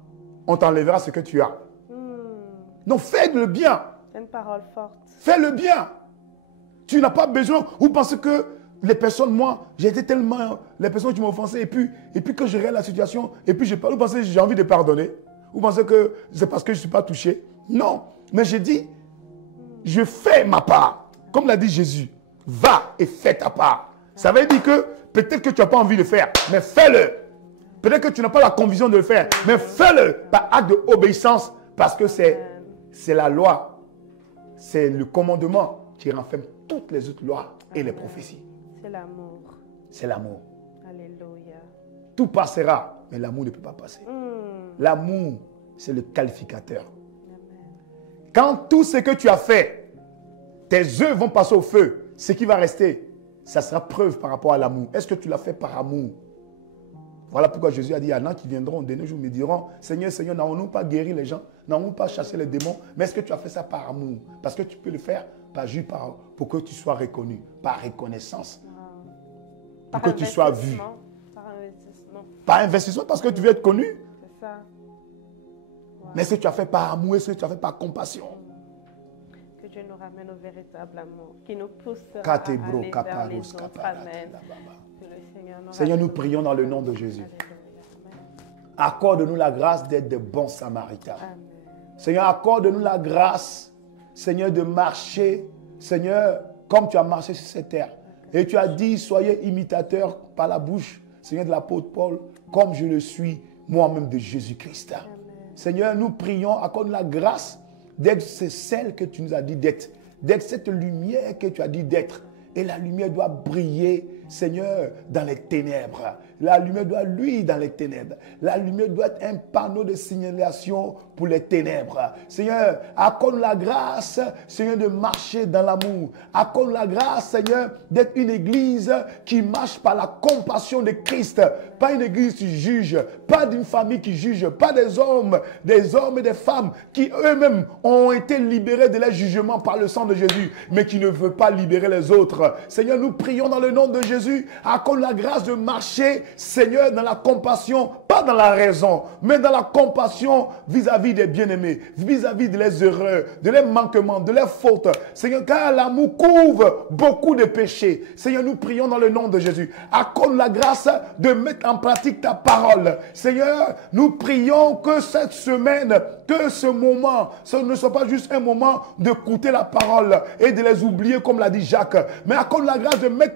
on t'enlèvera ce que tu as. Donc fais le bien. C'est une parole forte. Fais le bien. Tu n'as pas besoin. Vous pensez que les personnes, moi, j'ai été tellement... Les personnes qui m'ont offensé, et puis que je regarde la situation, et puis je parle. Vous pensez que j'ai envie de pardonner? Vous pensez que c'est parce que je ne suis pas touché? Non. Mais j'ai dit, je fais ma part. Comme l'a dit Jésus, va et fais ta part. Ça veut dire que peut-être que tu n'as pas envie de le faire, mais fais-le. Peut-être que tu n'as pas la conviction de le faire, mais fais-le par acte d'obéissance, parce que c'est la loi. C'est le commandement qui renferme toutes les autres lois et les prophéties. C'est l'amour. C'est l'amour. Alléluia. Tout passera, mais l'amour ne peut pas passer. L'amour, c'est le qualificateur. Quand tout ce que tu as fait, tes œuvres vont passer au feu, ce qui va rester, ça sera preuve par rapport à l'amour. Est-ce que tu l'as fait par amour? Voilà pourquoi Jésus a dit, il y en a qui viendront de nos jours, me diront, Seigneur, Seigneur, n'avons-nous pas guéri les gens? N'avons-nous pas chassé les démons? Mais est-ce que tu as fait ça par amour? Parce que tu peux le faire pas juste pour que tu sois reconnu, par reconnaissance. Pour que tu sois vu. Par investissement. Par investissement, parce que tu veux être connu. C'est ça. Wow. Mais est-ce que tu as fait par amour? Est-ce que tu as fait par compassion? Que Dieu nous ramène au véritable amour, qui nous pousse à aller vers les autres. Amen. Seigneur, nous prions dans le nom de Jésus. Accorde-nous la grâce d'être de bons samaritains. Amen. Seigneur, accorde-nous la grâce, Seigneur, de marcher, Seigneur, comme tu as marché sur cette terre. Et tu as dit, soyez imitateurs par la bouche, Seigneur, de l'apôtre Paul, comme je le suis moi-même de Jésus-Christ. Seigneur, nous prions, accorde la grâce d'être celle que tu nous as dit d'être cette lumière que tu as dit d'être. Et la lumière doit briller, Seigneur, dans les ténèbres. La lumière doit luire dans les ténèbres. La lumière doit être un panneau de signalisation pour les ténèbres. Seigneur, accorde la grâce, Seigneur, de marcher dans l'amour. Accorde la grâce, Seigneur, d'être une église qui marche par la compassion de Christ. Pas une église qui juge, pas d'une famille qui juge, pas des hommes et des femmes qui eux-mêmes ont été libérés de leur jugement par le sang de Jésus, mais qui ne veulent pas libérer les autres. Seigneur, nous prions dans le nom de Jésus, accorde la grâce de marcher, Seigneur, dans la compassion, pas dans la raison, mais dans la compassion vis-à-vis des bien-aimés, vis-à-vis de leurs erreurs, de leurs manquements, de leurs fautes. Seigneur, car l'amour couvre beaucoup de péchés. Seigneur, nous prions dans le nom de Jésus. Accorde la grâce de mettre en pratique ta parole. Seigneur, nous prions que cette semaine, que ce moment, ce ne soit pas juste un moment d'écouter la parole et de les oublier comme l'a dit Jacques, mais accorde la grâce de mettre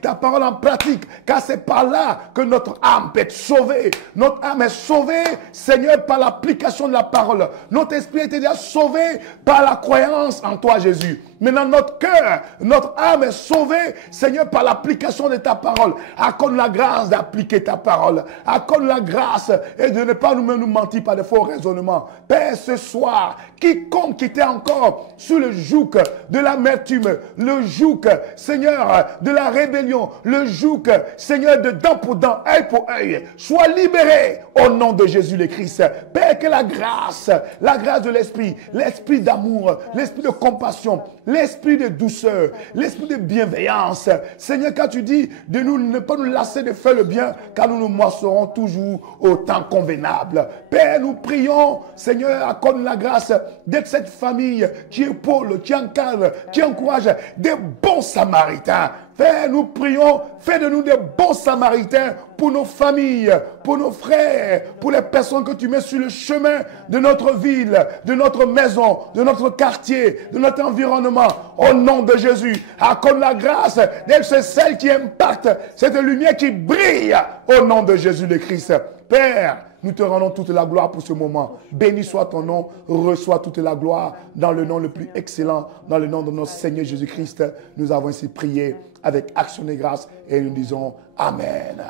ta parole en pratique, car c'est par là que notre âme peut être sauvée. Notre âme est sauvée, Seigneur, par l'application de la parole. Notre esprit est déjà sauvé par la croyance en toi, Jésus. Maintenant, notre cœur, notre âme est sauvée, Seigneur, par l'application de ta parole. Accorde la grâce d'appliquer ta parole. Accorde la grâce et de ne pas nous-mêmes nous mentir par de faux raisonnements. Père, ce soir, quiconque était encore sous le joug de l'amertume, le joug, Seigneur, de la rébellion, le joug, Seigneur, de dent pour dent, œil pour œil, soit libéré au nom de Jésus le Christ. Père, que la grâce de l'esprit d'amour, l'esprit de compassion, l'esprit de douceur, l'esprit de bienveillance. Seigneur, quand tu dis de nous ne pas nous lasser de faire le bien, car nous nous moisserons toujours au temps convenable. Père, nous prions, Seigneur, accorde la grâce d'être cette famille qui épaule, qui encadre, qui encourage des bons samaritains. Père, nous prions, fais de nous des bons samaritains pour nos familles, pour nos frères, pour les personnes que tu mets sur le chemin de notre ville, de notre maison, de notre quartier, de notre environnement. Au nom de Jésus, accorde la grâce d'être celle qui impacte cette lumière qui brille au nom de Jésus le Christ. Père, nous te rendons toute la gloire pour ce moment. Béni soit ton nom, reçois toute la gloire dans le nom le plus excellent, dans le nom de notre Seigneur Jésus-Christ. Nous avons ainsi prié avec action de grâce et nous disons Amen.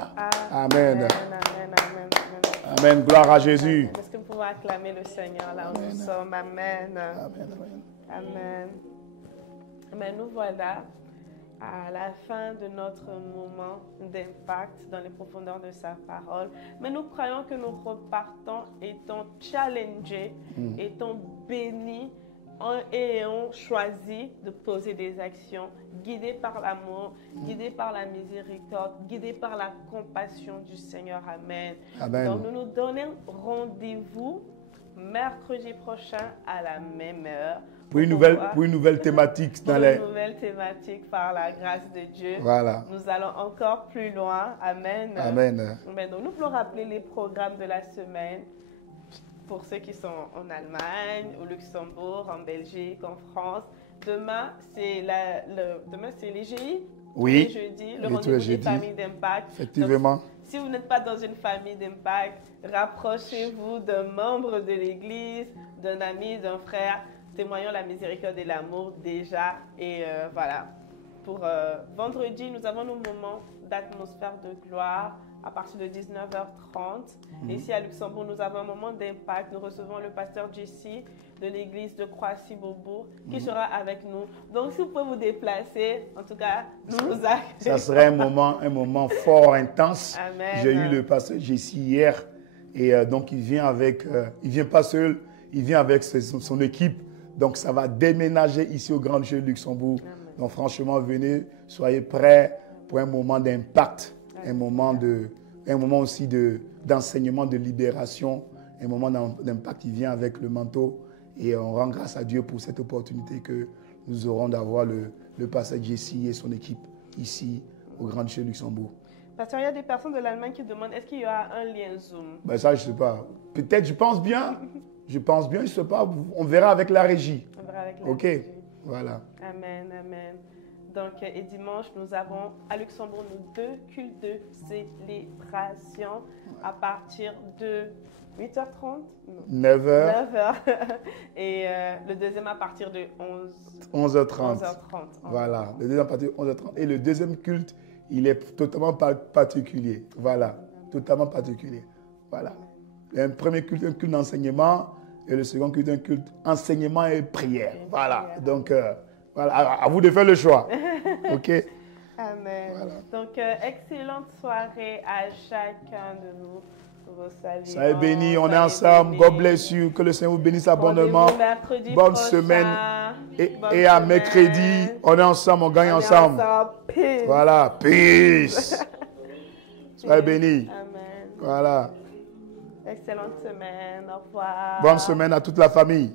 Amen. Amen. Gloire à Jésus. Est-ce que nous pouvons acclamer le Seigneur là où nous sommes? Amen. Amen. Mais nous voilà à la fin de notre moment d'impact dans les profondeurs de sa parole. Mais nous croyons que nous repartons étant challengés, étant bénis et ont choisi de poser des actions guidées par l'amour, guidées par la miséricorde, guidées par la compassion du Seigneur. Amen. Amen. Donc nous nous donnons rendez-vous mercredi prochain à la même heure. Pour une nouvelle thématique. Pour une nouvelle thématique par la grâce de Dieu. Voilà. Nous allons encore plus loin. Amen. Amen. Donc nous voulons rappeler les programmes de la semaine pour ceux qui sont en Allemagne, au Luxembourg, en Belgique, en France. Demain, c'est les GI. Oui. Les jeudis, le rendez-vous des familles d'impact. Effectivement. Donc, si vous n'êtes pas dans une famille d'impact, rapprochez-vous d'un membre de l'Église, d'un ami, d'un frère. Témoignons la miséricorde et l'amour déjà. Et voilà. Pour vendredi, nous avons nos moments d'atmosphère de gloire à partir de 19h30. Ici à Luxembourg, nous avons un moment d'impact. Nous recevons le pasteur Jesse de l'église de Croissy-Beaubourg qui sera avec nous. Donc, si vous pouvez vous déplacer, en tout cas, nous vous accueillons. Ça serait un moment fort, intense. Amen. J'ai eu le pasteur Jesse hier. Et donc, il vient pas seul, il vient avec son équipe. Donc, ça va déménager ici au Grand Jeu de Luxembourg. Amen. Donc, franchement, venez, soyez prêts pour un moment d'impact, un moment aussi d'enseignement, de libération, un moment d'impact. Il vient avec le manteau et on rend grâce à Dieu pour cette opportunité que nous aurons d'avoir le pasteur Jesse et son équipe ici au Grand Jeu de Luxembourg. Pasteur, il y a des personnes de l'Allemagne qui demandent est-ce qu'il y aura un lien Zoom? Ben ça, je ne sais pas. Peut-être, je pense bien, je ne sais pas. On verra avec la régie. On verra avec la régie. Ok, voilà. Amen, amen. Donc, et dimanche, nous avons à Luxembourg nos 2 cultes de célébration à partir de 8h30 9h. Et le deuxième à partir de 11h30. Voilà, le deuxième à partir de 11h30. Et le deuxième culte, il est totalement particulier. Voilà, totalement particulier. Voilà. Un premier culte, un culte d'enseignement. Et le second culte, un culte enseignement et prière. Voilà. Donc, voilà, à vous de faire le choix. OK? Amen. Voilà. Donc, excellente soirée à chacun de vous. Vous saluons. Soyez bénis, on est ensemble. God bless you. Que le Seigneur vous bénisse abondamment. Bonne semaine. Et à mercredi, on est ensemble, on gagne ensemble. Peace. Voilà, peace. Soyez bénis. Amen. Voilà. Excellente semaine. Au revoir. Bonne semaine à toute la famille.